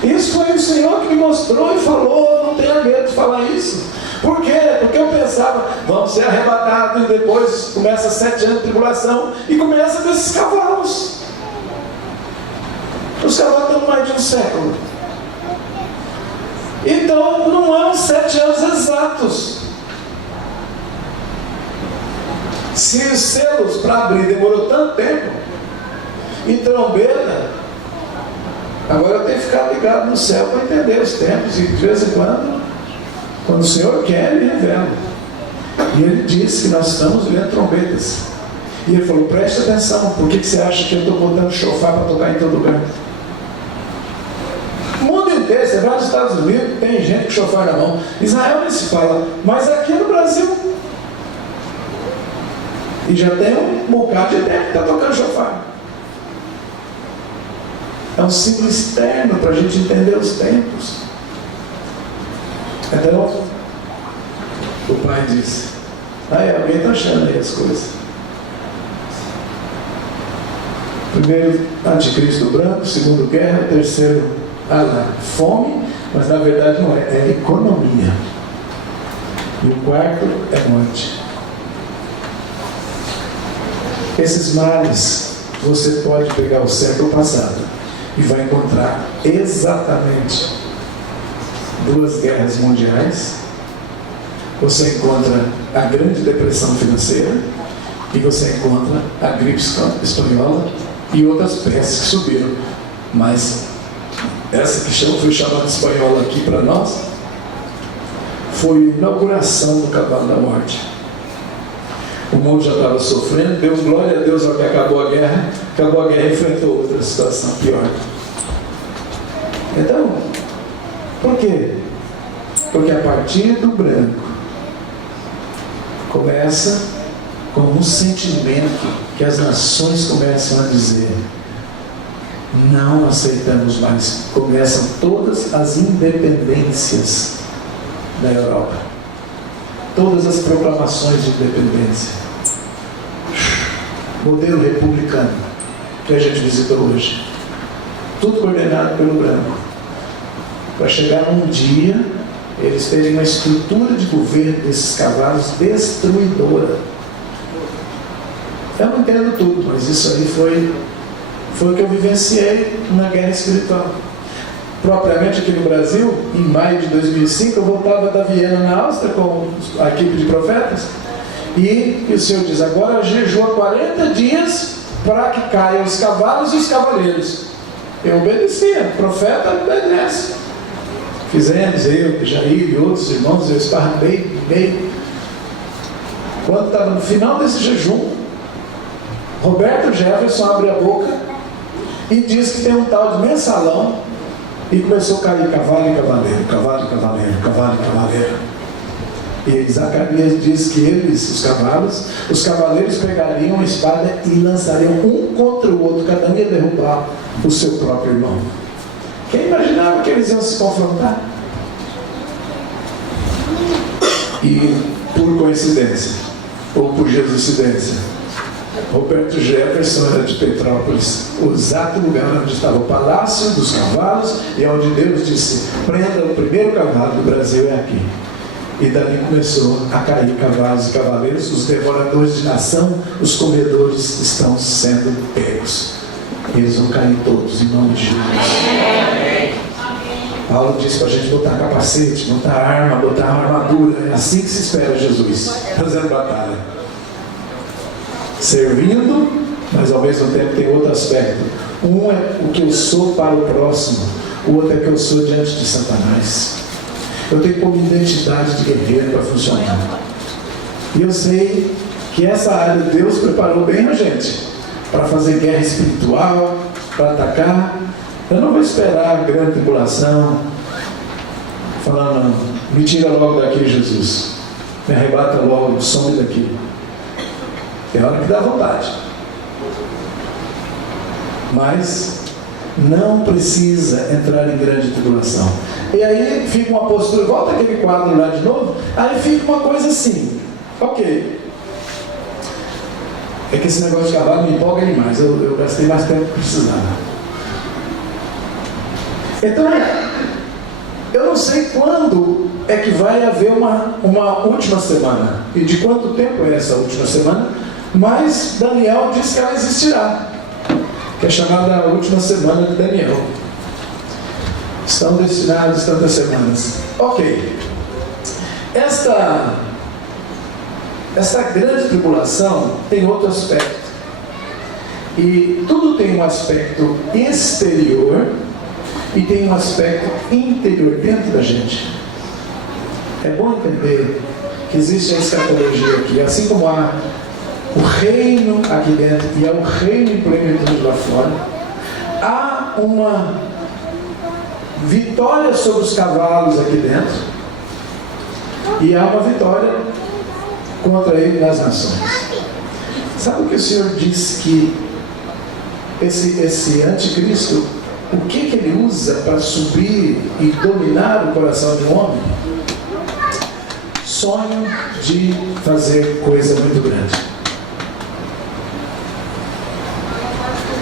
Isso foi o Senhor que me mostrou e falou: não tenha medo de falar isso. Por quê? Porque eu pensava: vamos ser arrebatados, e depois começa 7 anos de tribulação, e começa desses cavalos. Os cavalos estão mais de um século. Então não é uns 7 anos exatos. Se os selos para abrir demorou tanto tempo, e trombeta, agora eu tenho que ficar ligado no céu para entender os tempos, e de vez em quando o Senhor quer, Ele revela. E Ele disse que nós estamos vendo trombetas. E Ele falou: preste atenção, por que você acha que eu estou botando chofar para tocar em todo lugar? O mundo inteiro, você vai nos Estados Unidos, tem gente com chofar na mão. Israel nem se fala, mas aqui no Brasil, e já tem um bocado de tempo que está tocando chofar. É um símbolo externo para a gente entender os tempos. Então, o pai disse: alguém está achando aí as coisas. Primeiro, anticristo branco. Segundo, guerra. Terceiro, fome. Mas na verdade não é economia. E o quarto é morte. Esses males, você pode pegar o século passado e vai encontrar exatamente 2 guerras mundiais. Você encontra a Grande Depressão Financeira, e você encontra a gripe espanhola e outras pestes que subiram. Mas essa que foi chamada espanhola aqui para nós foi a inauguração do cavalo da morte. O mundo já estava sofrendo, deu glória a Deus ao que acabou a guerra e enfrentou outra situação pior. Então, por quê? Porque a partir do branco começa com um sentimento que as nações começam a dizer: não aceitamos mais. Começam todas as independências da Europa, todas as proclamações de independência, modelo republicano que a gente visitou hoje, tudo coordenado pelo branco, para chegar num dia eles terem uma estrutura de governo desses cavalos destruidora. Eu não entendo tudo, mas isso aí foi o que eu vivenciei na guerra espiritual. Propriamente aqui no Brasil, em maio de 2005, eu voltava da Viena, na Áustria, com a equipe de profetas, e o Senhor diz: agora jejua 40 dias para que caiam os cavalos e os cavaleiros. Eu obedecia, o profeta obedece. Fizemos, eu, Jair e outros irmãos, eu esparramei no meio. Quando estava no final desse jejum, Roberto Jefferson abre a boca e diz que tem um tal de mensalão, e começou a cair cavalo e cavaleiro, cavalo e cavaleiro, cavalo e cavaleiro. E Zacarias diz que eles, os cavaleiros pegariam a espada e lançariam um contra o outro, cada um ia derrubar o seu próprio irmão. Quem imaginava que eles iam se confrontar? E por coincidência, ou por jesucidência, Roberto Jefferson era de Petrópolis, o exato lugar onde estava o Palácio dos Cavalos, e onde Deus disse: prenda o primeiro cavalo do Brasil, é aqui. E dali começou a cair cavalos e cavaleiros, os devoradores de nação, os comedores estão sendo pegos. Eles vão cair todos em nome de Jesus. Paulo disse para a gente botar capacete, botar arma, botar armadura. É assim que se espera Jesus, fazendo batalha. Servindo, mas ao mesmo tempo tem outro aspecto. Um é o que eu sou para o próximo, o outro é o que eu sou diante de Satanás. Eu tenho como identidade de guerreiro para funcionar. E eu sei que essa área Deus preparou bem a gente para fazer guerra espiritual, para atacar. Eu não vou esperar a grande tribulação, falando: me tira logo daqui, Jesus, me arrebata logo, some daqui. É hora que dá vontade, mas não precisa entrar em grande tribulação. E aí fica uma postura, volta aquele quadro lá de novo, aí fica uma coisa assim: ok, é que esse negócio de cavalo me empolga demais, eu gastei mais tempo que precisava. Então, eu não sei quando é que vai haver uma última semana, e de quanto tempo é essa última semana, mas Daniel diz que ela existirá, que é chamada a última semana de Daniel. Estão destinadas tantas semanas. Ok. Esta grande tribulação tem outro aspecto. E tudo tem um aspecto exterior e tem um aspecto interior dentro da gente. É bom entender que existe a escatologia aqui, assim como há o reino aqui dentro e há o reino em plenitude lá fora. Há uma vitória sobre os cavalos aqui dentro e há uma vitória contra ele nas nações. Sabe o que o Senhor disse que esse anticristo, o que ele usa para subir e dominar o coração de um homem? Sonho de fazer coisa muito grande.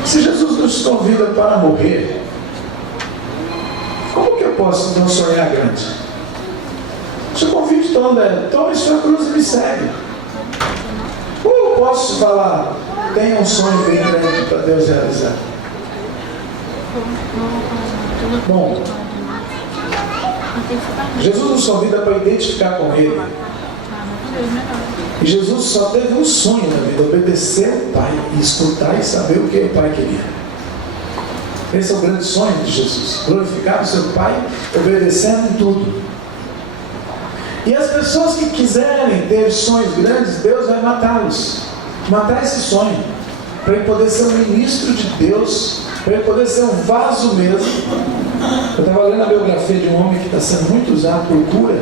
Se Jesus nos convida para morrer, como que eu posso não sonhar grande? Se o convite todo é: tome sua cruz e me segue. Ou eu posso falar: tenha um sonho bem grande para Deus realizar? Bom, Jesus nos convida para identificar com Ele. E Jesus só teve um sonho na vida: obedecer ao Pai e escutar e saber o que o Pai queria. Esse é o grande sonho de Jesus: glorificar o seu Pai, obedecendo em tudo. E as pessoas que quiserem ter sonhos grandes, Deus vai matá-los, matar esse sonho, para ele poder ser um ministro de Deus, para ele poder ser um vaso mesmo. Eu estava lendo a biografia de um homem que está sendo muito usado por cura.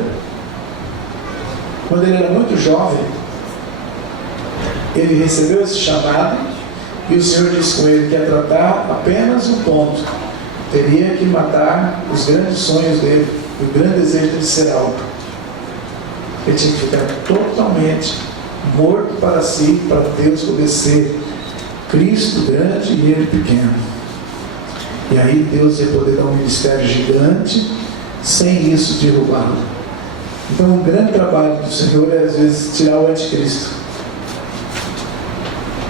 Quando ele era muito jovem, ele recebeu esse chamado e o Senhor disse com ele que ia tratar apenas um ponto: teria que matar os grandes sonhos dele, o grande desejo de ser algo. Ele tinha que ficar totalmente morto para si, para Deus poder ser Cristo grande e ele pequeno. E aí Deus ia poder dar um ministério gigante sem isso derrubá-lo. Então o grande trabalho do Senhor é às vezes tirar o anticristo.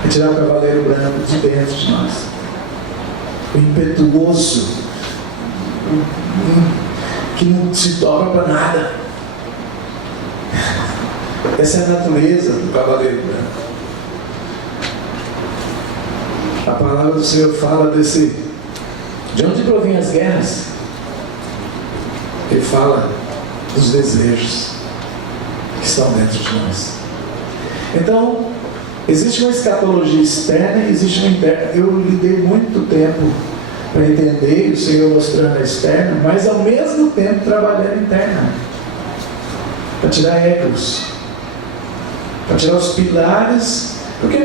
tirar o cavaleiro branco de dentro de nós. O impetuoso, que não se dobra para nada. Essa é a natureza do cavaleiro branco. A palavra do Senhor fala desse... De onde provém as guerras? Ele fala dos desejos que estão dentro de nós. Então, existe uma escatologia externa e existe uma interna. Eu lidei muito tempo para entender o Senhor mostrando a externa, mas ao mesmo tempo trabalhando interna, para tirar egos, para tirar os pilares, porque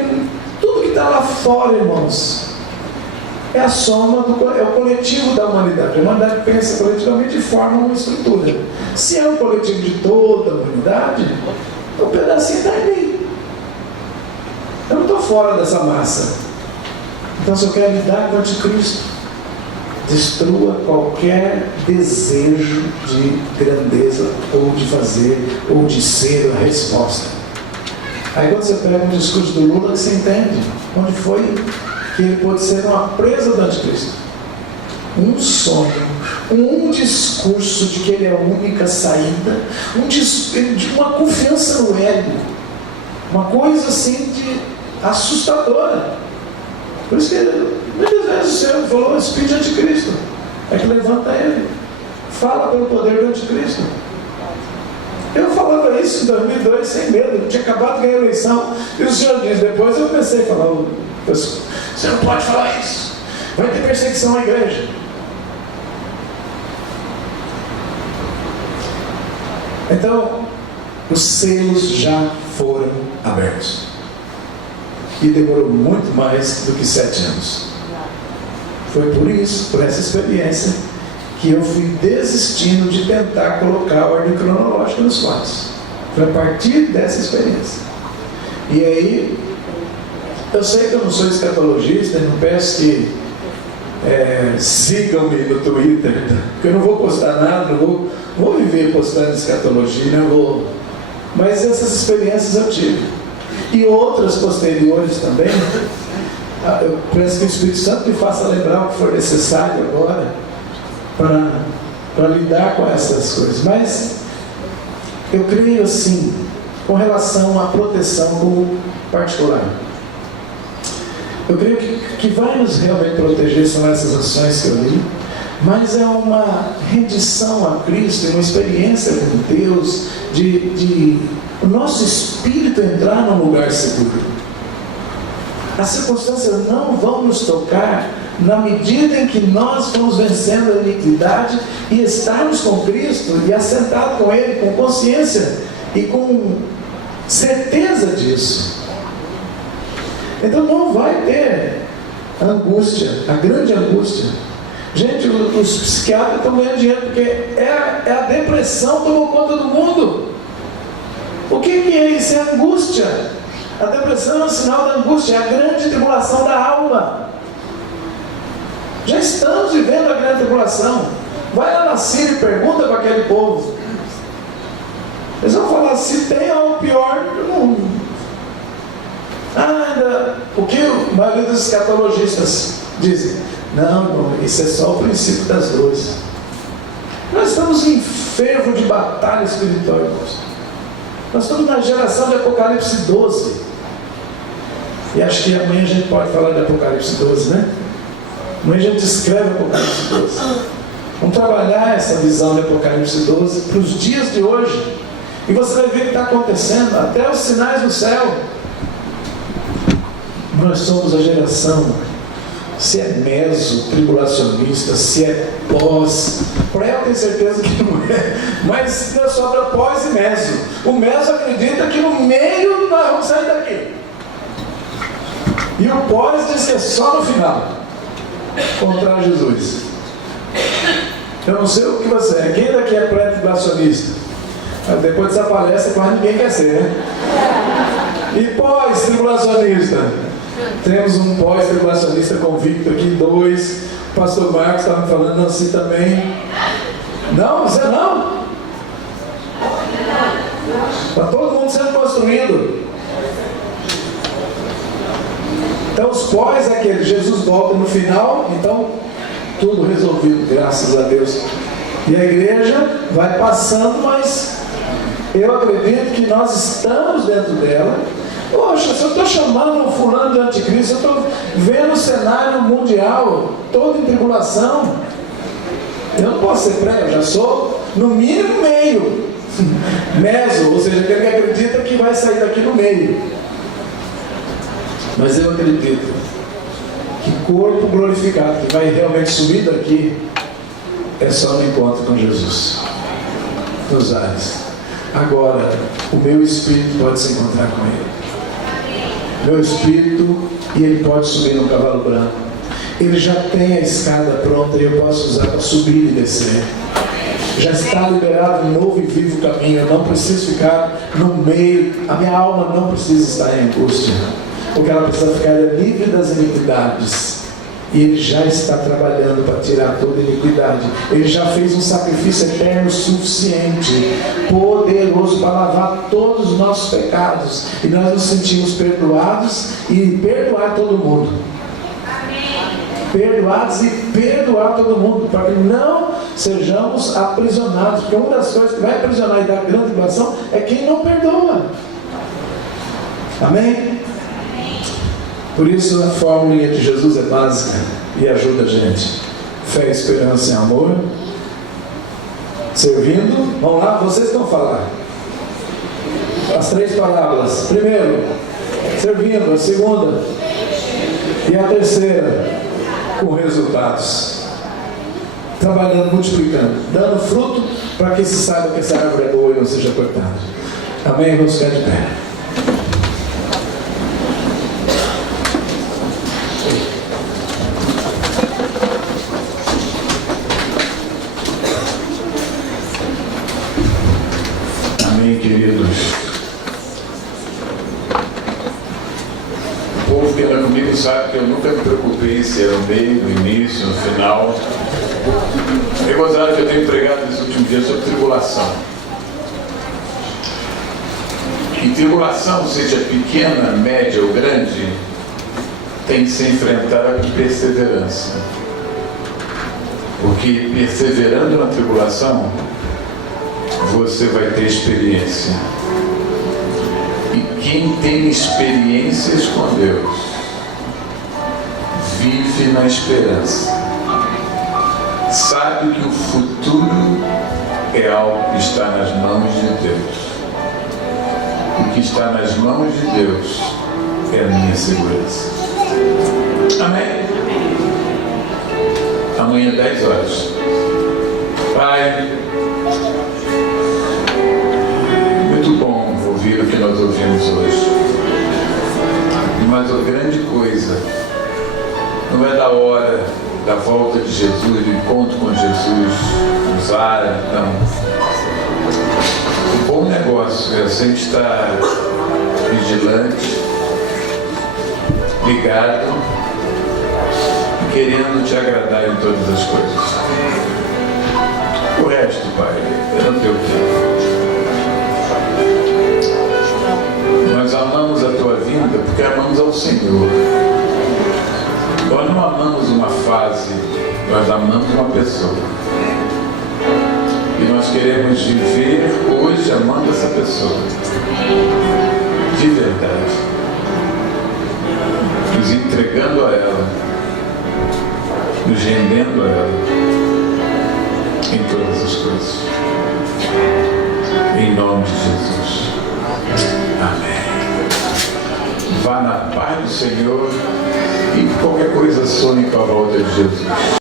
tudo que está lá fora, irmãos, é a soma, é o coletivo da humanidade. A humanidade pensa coletivamente e forma uma estrutura. Se é um coletivo de toda a humanidade, um pedacinho está em mim. Eu não estou fora dessa massa. Então, se eu quero lidar com o anticristo, destrua qualquer desejo de grandeza, ou de fazer, ou de ser a resposta. Aí quando você pega um discurso do Lula, que você entende onde foi que ele pode ser uma presa do anticristo. Um sonho, um discurso de que ele é a única saída, de uma confiança no ego, uma coisa assim de assustadora. Por isso que muitas vezes o Senhor falou: o espírito de anticristo é que levanta ele, fala pelo poder do anticristo. Eu falava isso em 2002 sem medo, eu tinha acabado de ganhar a eleição, e o Senhor diz, depois eu pensei a falar: você não pode falar isso, vai ter perseguição à igreja. Então, os selos já foram abertos, e demorou muito mais do que 7 anos. Foi por isso, por essa experiência, que eu fui desistindo de tentar colocar a ordem cronológica nos fatos. Foi a partir dessa experiência. E aí, eu sei que eu não sou escatologista, não peço que sigam-me no Twitter, porque eu não vou postar nada, não vou viver postando escatologia, mas essas experiências eu tive. E outras posteriores também. Eu peço que o Espírito Santo me faça lembrar o que for necessário agora para lidar com essas coisas. Mas eu creio assim, com relação à proteção como particular. Eu creio que vai nos realmente proteger são essas ações que eu li, mas é uma rendição a Cristo, uma experiência com Deus, de o nosso espírito entrar num lugar seguro. As circunstâncias não vão nos tocar na medida em que nós vamos vencendo a iniquidade e estarmos com Cristo e assentados com Ele, com consciência e com certeza disso. Então não vai ter angústia, a grande angústia. Gente, os psiquiatras estão ganhando dinheiro porque é a depressão que tomou conta do mundo. O que é isso? É angústia. A depressão é um sinal da angústia, é a grande tribulação da alma. Já estamos vivendo a grande tribulação. Vai lá na Síria e pergunta para aquele povo. Eles vão falar: se tem algo pior, não. O que a maioria dos escatologistas dizem? Não, isso é só o princípio das dores. Nós estamos em fervo de batalha espiritual, irmãos. Nós estamos na geração de Apocalipse 12. E acho que amanhã a gente pode falar de Apocalipse 12, né? Amanhã a gente escreve Apocalipse 12. Vamos trabalhar essa visão de Apocalipse 12 para os dias de hoje. E você vai ver o que está acontecendo, até os sinais do céu. Nós somos a geração, se é meso, tribulacionista, se é pós, pré eu tenho certeza que não é, mas não sobra pós e meso. O meso acredita que no meio nós vamos sair daqui, e o pós diz que é só no final, contra Jesus. Eu não sei o que você é, quem daqui é pré-tribulacionista? Depois dessa palestra quase ninguém quer ser, né? E pós-tribulacionista? Temos um pós-tribulacionista convicto aqui, 2. O pastor Marcos estava me falando, não, assim também. Não, você não? Está todo mundo sendo construído. Então os pós é aquele, Jesus volta no final, então tudo resolvido, graças a Deus. E a igreja vai passando, mas eu acredito que nós estamos dentro dela. Poxa, se eu estou chamando um fulano de anticristo, eu estou vendo o cenário mundial todo em tribulação, eu não posso ser pré, eu já sou no mínimo meio meso, ou seja, aquele que acredita que vai sair daqui no meio. Mas eu acredito que corpo glorificado que vai realmente subir daqui é só no encontro com Jesus nos ares. Agora o meu espírito pode se encontrar com ele, meu espírito, e ele pode subir no cavalo branco. Ele já tem a escada pronta e eu posso usar para subir e descer. Já está liberado um novo e vivo caminho. Eu não preciso ficar no meio, a minha alma não precisa estar em angústia. O que ela precisa ficar é livre das iniquidades. E ele já está trabalhando para tirar toda iniquidade. Ele já fez um sacrifício eterno suficiente, poderoso para lavar todos os nossos pecados. E nós nos sentimos perdoados e perdoar todo mundo. Perdoados e perdoar todo mundo, para que não sejamos aprisionados. Porque uma das coisas que vai aprisionar e dar grande tribulação é quem não perdoa. Amém? Por isso a fórmula de Jesus é básica e ajuda a gente. Fé, esperança e amor. Servindo. Vamos lá, vocês vão falar as 3 palavras. Primeiro, servindo. A segunda e a terceira, com resultados. Trabalhando, multiplicando, dando fruto, para que se saiba que essa árvore é boa e não seja cortada. Amém? Vamos ficar de pé. Amém, queridos. O povo que anda comigo sabe que eu nunca me preocupei se era no meio, no início, no final. É gozado que eu tenho pregado nesses últimos dias sobre tribulação. E tribulação, seja pequena, média ou grande, tem que ser enfrentada com perseverança. Porque perseverando na tribulação, você vai ter experiência. E quem tem experiências com Deus vive na esperança. Sabe que o futuro é algo que está nas mãos de Deus. O que está nas mãos de Deus é a minha segurança. Amém? Amanhã 10 horas. Pai, muito bom ouvir o que nós ouvimos hoje. Mas a grande coisa não é da hora da volta de Jesus, do encontro com Jesus, usar, não. O bom negócio é sempre estar vigilante, ligado, querendo te agradar em todas as coisas. O resto, Pai, é no teu tempo. Nós amamos a tua vinda porque amamos ao Senhor. Nós não amamos uma fase, nós amamos uma pessoa. E nós queremos viver hoje amando essa pessoa. De verdade. Nos entregando a ela. Nos rendendo a ela. Em todas as coisas. Em nome de Jesus. Amém. Vá na paz do Senhor e qualquer coisa sonhe com a volta de Jesus.